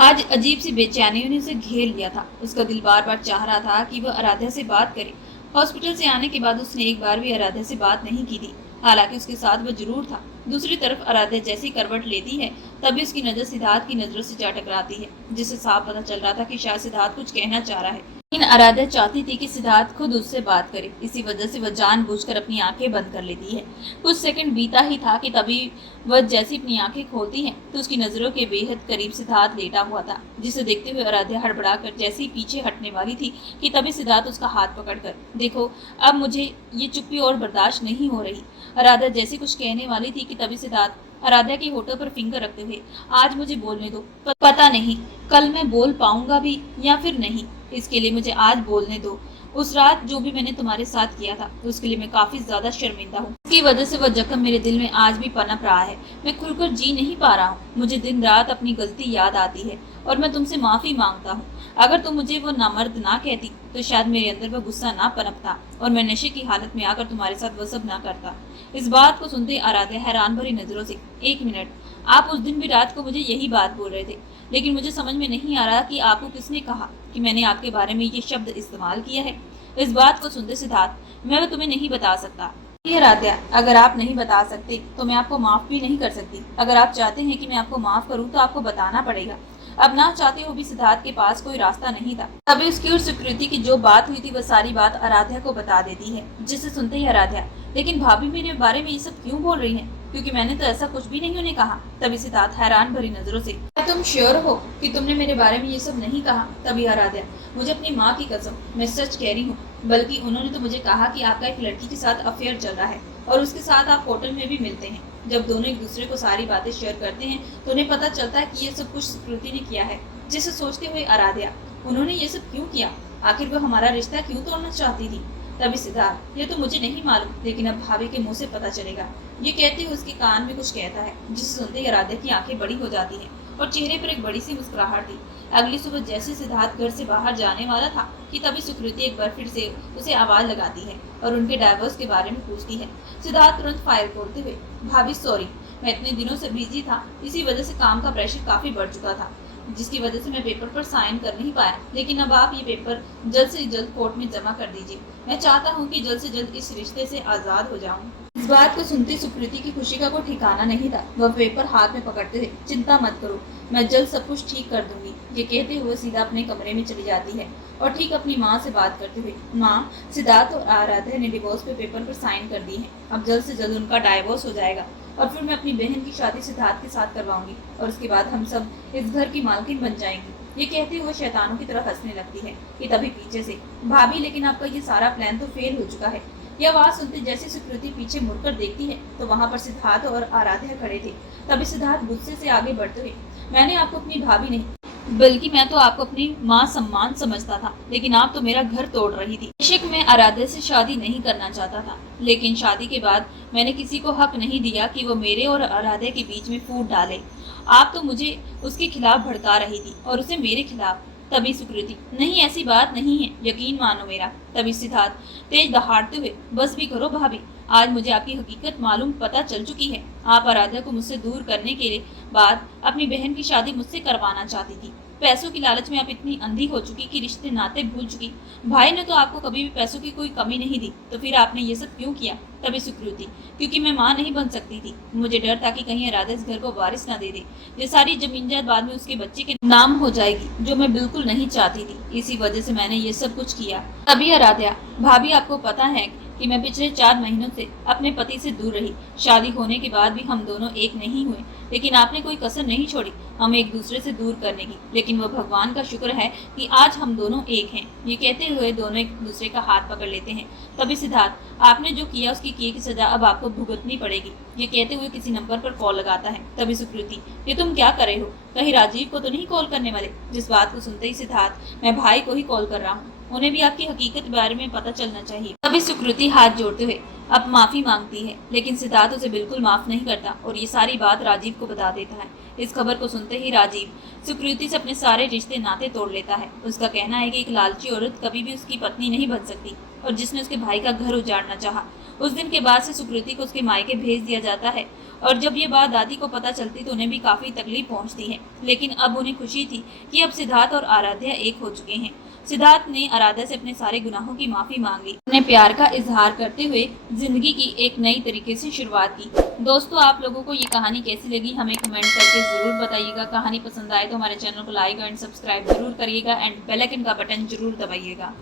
आज अजीब सी बेचैनियों ने उसे घेर लिया था। उसका दिल बार बार चाह रहा था कि वह आराध्या से बात करे। हॉस्पिटल से आने के बाद उसने एक बार भी आराध्या से बात नहीं की थी, हालांकि उसके साथ वह जरूर था। दूसरी तरफ आराध्या जैसी करवट लेती है तभी उसकी नजर सिद्धार्थ की नजरों से जा टकराती है, जिससे साफ पता चल रहा था कि शायद सिद्धार्थ कुछ कहना चाह रहा है। लेकिन आराध्या चाहती थी कि सिद्धार्थ खुद उससे बात करे। इसी वजह से वह जानबूझकर अपनी आंखें बंद कर लेती है। कुछ सेकंड बीता ही था कि तभी वह जैसी अपनी आंखें खोलती है तो उसकी नजरों के बेहद करीब सिद्धार्थ लेटा हुआ था, जिसे देखते हुए आराध्या हड़बड़ाकर जैसे ही पीछे हटने वाली थी कि तभी सिद्धार्थ उसका हाथ पकड़कर, देखो अब मुझे ये चुप्पी और बर्दाश्त नहीं हो रही। आराध्या जैसे कुछ कहने वाली थी कि तभी सिद्धार्थ आराध्या के होठों पर फिंगर रखते हुए, आज मुझे बोलने दो, पता नहीं कल मैं बोल पाऊंगा भी या फिर नहीं, इसके लिए मुझे आज बोलने दो। उस रात जो भी मैंने तुम्हारे साथ किया था उसके लिए मैं काफी ज्यादा शर्मिंदा हूँ। इसकी वजह से वह जख्म मेरे दिल में आज भी पनप रहा है। मैं खुलकर जी नहीं पा रहा हूँ। मुझे दिन रात अपनी गलती याद आती है और मैं तुमसे माफी मांगता हूँ। अगर तुम मुझे वो नामर्द ना कहती तो शायद मेरे अंदर वह गुस्सा ना पनपता और मैं नशे की हालत में आकर तुम्हारे साथ वह सब ना करता। इस बात को सुनते आराध्या हैरान भरी नजरों से, 1 मिनट, आप उस दिन भी रात को मुझे यही बात बोल रहे थे, लेकिन मुझे समझ में नहीं आ रहा कि आपको किसने कहा कि मैंने आपके बारे में ये शब्द इस्तेमाल किया है। इस बात को सुनते सिद्धार्थ, मैं तुम्हें नहीं बता सकता। आराध्या, अगर आप नहीं बता सकते तो मैं आपको माफ भी नहीं कर सकती। अगर आप चाहते हैं कि मैं आपको माफ करूं तो आपको बताना पड़ेगा। अब ना चाहते हो भी सिद्धार्थ के पास कोई रास्ता नहीं था। तभी उसकी और सुकृति की जो बात हुई थी वह सारी बात आराध्या को बता देती है, जिसे सुनते ही आराध्या, लेकिन भाभी मेरे बारे में ये सब क्यों बोल रही है, क्योंकि मैंने तो ऐसा कुछ भी नहीं उन्हें कहा। तभी सिद्धार्थ हैरान भरी नजरों से, क्या तुम श्योर हो कि तुमने मेरे बारे में ये सब नहीं कहा? तभी आराध्या, मुझे अपनी माँ की कसम, मैं सच कह रही हूँ, बल्कि उन्होंने तो मुझे कहा कि आपका एक लड़की के साथ अफेयर चल रहा है और उसके साथ आप होटल में भी मिलते हैं। जब दोनों एक दूसरे को सारी बातें शेयर करते हैं तो उन्हें पता चलता है कि ये सब कुछ सुकृति ने किया है। जिसे सोचते हुए आराध्या, उन्होंने ये सब क्यों किया? आखिर वो हमारा रिश्ता क्यों तोड़ना चाहती थी? तभी सिद्धार्थ, ये तो मुझे नहीं मालूम, लेकिन अब भाभी के मुंह से पता चलेगा। ये कहते हुए उसके कान में कुछ कहता है, जिसे सुनते ही आराध्या की आंखें बड़ी हो जाती हैं और चेहरे पर एक बड़ी सी मुस्कुराहट थी। अगली सुबह जैसे सिद्धार्थ घर से बाहर जाने वाला था कि तभी सुकृति एक बार फिर से उसे आवाज लगाती है और उनके डाइवोर्स के बारे में पूछती है। सिद्धार्थ तुरंत फायर खोलते हुए, भाभी सॉरी, मैं इतने दिनों से बिजी था, इसी वजह से काम का प्रेशर काफी बढ़ चुका था, जिसकी वजह से मैं पेपर पर साइन कर नहीं पाया। लेकिन अब आप ये पेपर जल्द से जल्द कोर्ट में जमा कर दीजिए। मैं चाहता हूँ कि जल्द से जल्द इस रिश्ते से आजाद हो जाऊँ। इस बात को सुनती सुकृति की खुशी का कोई ठिकाना नहीं था। वह पेपर हाथ में पकड़ते थे, चिंता मत करो, मैं जल्द सब कुछ ठीक कर दूंगी। ये कहते हुए सीधा अपने कमरे में चली जाती है और ठीक अपनी माँ से बात करते हुए, माँ, सिद्धार्थ और आराध्या ने डिवोर्स पे पेपर पर साइन कर दी है। अब जल्द से जल्द उनका डाइवोर्स हो जाएगा और फिर मैं अपनी बहन की शादी सिद्धार्थ के साथ करवाऊंगी और उसके बाद हम सब इस घर की मालकिन बन जाएंगी। ये कहते हुए शैतानों की तरह हंसने लगती है कि तभी पीछे से, भाभी, लेकिन आपका ये सारा प्लान तो फेल हो चुका है। यह आवाज सुनते जैसे सुकृति पीछे मुड़कर देखती है तो वहां पर सिद्धार्थ और आराध्या खड़े थे। तभी सिद्धार्थ गुस्से से आगे बढ़ते हुए, मैंने आपको अपनी भाभी नहीं बल्कि मैं तो आपको अपनी माँ सम्मान समझता था, लेकिन आप तो मेरा घर तोड़ रही थी। बेशक मैं आराध्या से शादी नहीं करना चाहता था, लेकिन शादी के बाद मैंने किसी को हक नहीं दिया कि वो मेरे और आराध्या के बीच में फूट डाले। आप तो मुझे उसके खिलाफ भड़का रही थी और उसे मेरे खिलाफ। तभी सुकृति, नहीं ऐसी बात नहीं है, यकीन मानो मेरा। तभी सिद्धार्थ तेज दहाड़ते हुए, बस भी करो भाभी, आज मुझे आपकी हकीकत मालूम पता चल चुकी है। आप आराध्या को मुझसे दूर करने के बाद अपनी बहन की शादी मुझसे करवाना चाहती थी। पैसों की लालच में आप इतनी अंधी हो चुकी कि रिश्ते नाते भूल चुकी। भाई ने तो आपको कभी भी पैसों की कोई कमी नहीं दी, तो फिर आपने ये सब क्यों किया? तभी सुकृति, क्योंकि मैं माँ नहीं बन सकती थी। मुझे डर था कि कहीं आराध्या इस घर को वारिस ना दे दे। ये सारी जमीन जायदाद बाद में उसके बच्चे के नाम हो जाएगी, जो मैं बिल्कुल नहीं चाहती थी। इसी वजह से मैंने ये सब कुछ किया। तभी आराध्या, भाभी आपको पता है कि मैं पिछले 4 महीनों से अपने पति से दूर रही। शादी होने के बाद भी हम दोनों एक नहीं हुए, लेकिन आपने कोई कसर नहीं छोड़ी हम एक दूसरे से दूर करने की। लेकिन वह भगवान का शुक्र है कि आज हम दोनों एक हैं। ये कहते हुए दोनों एक दूसरे का हाथ पकड़ लेते हैं। तभी सिद्धार्थ, आपने जो किया उसकी किए की सजा अब आपको भुगतनी पड़ेगी। ये कहते हुए किसी नंबर पर कॉल लगाता है। तभी सुकृति, ये तुम क्या कर रहे हो? कहीं राजीव को तो नहीं कॉल करने वाले? जिस बात को सुनते ही सिद्धार्थ, मैं भाई को ही कॉल कर रहा हूँ, उन्हें भी आपकी हकीकत के बारे में पता चलना चाहिए। तभी सुकृति हाथ जोड़ते हुए अब माफी मांगती है, लेकिन सिद्धार्थ उसे बिल्कुल माफ नहीं करता और ये सारी बात राजीव को बता देता है। इस खबर को सुनते ही राजीव सुकृति से अपने सारे रिश्ते नाते तोड़ लेता है। उसका कहना है कि एक लालची औरत कभी भी उसकी पत्नी नहीं बन सकती, और जिसने उसके भाई का घर उजाड़ना चाहा, उस दिन के बाद से सुकृति को उसके मायके भेज दिया जाता है। और जब ये बात दादी को पता चलती तो उन्हें भी काफी तकलीफ पहुंचती है, लेकिन अब उन्हें खुशी थी कि अब सिद्धार्थ और आराध्या एक हो चुके हैं। सिद्धार्थ ने आराध्या से अपने सारे गुनाहों की माफी मांग ली, अपने प्यार का इजहार करते हुए जिंदगी की एक नई तरीके से शुरुआत की। दोस्तों, आप लोगों को ये कहानी कैसी लगी हमें कमेंट करके जरूर बताइएगा। कहानी पसंद आए तो हमारे चैनल को लाइक एंड सब्सक्राइब जरूर करिएगा एंड बेल आइकन का बटन जरूर दबाइएगा।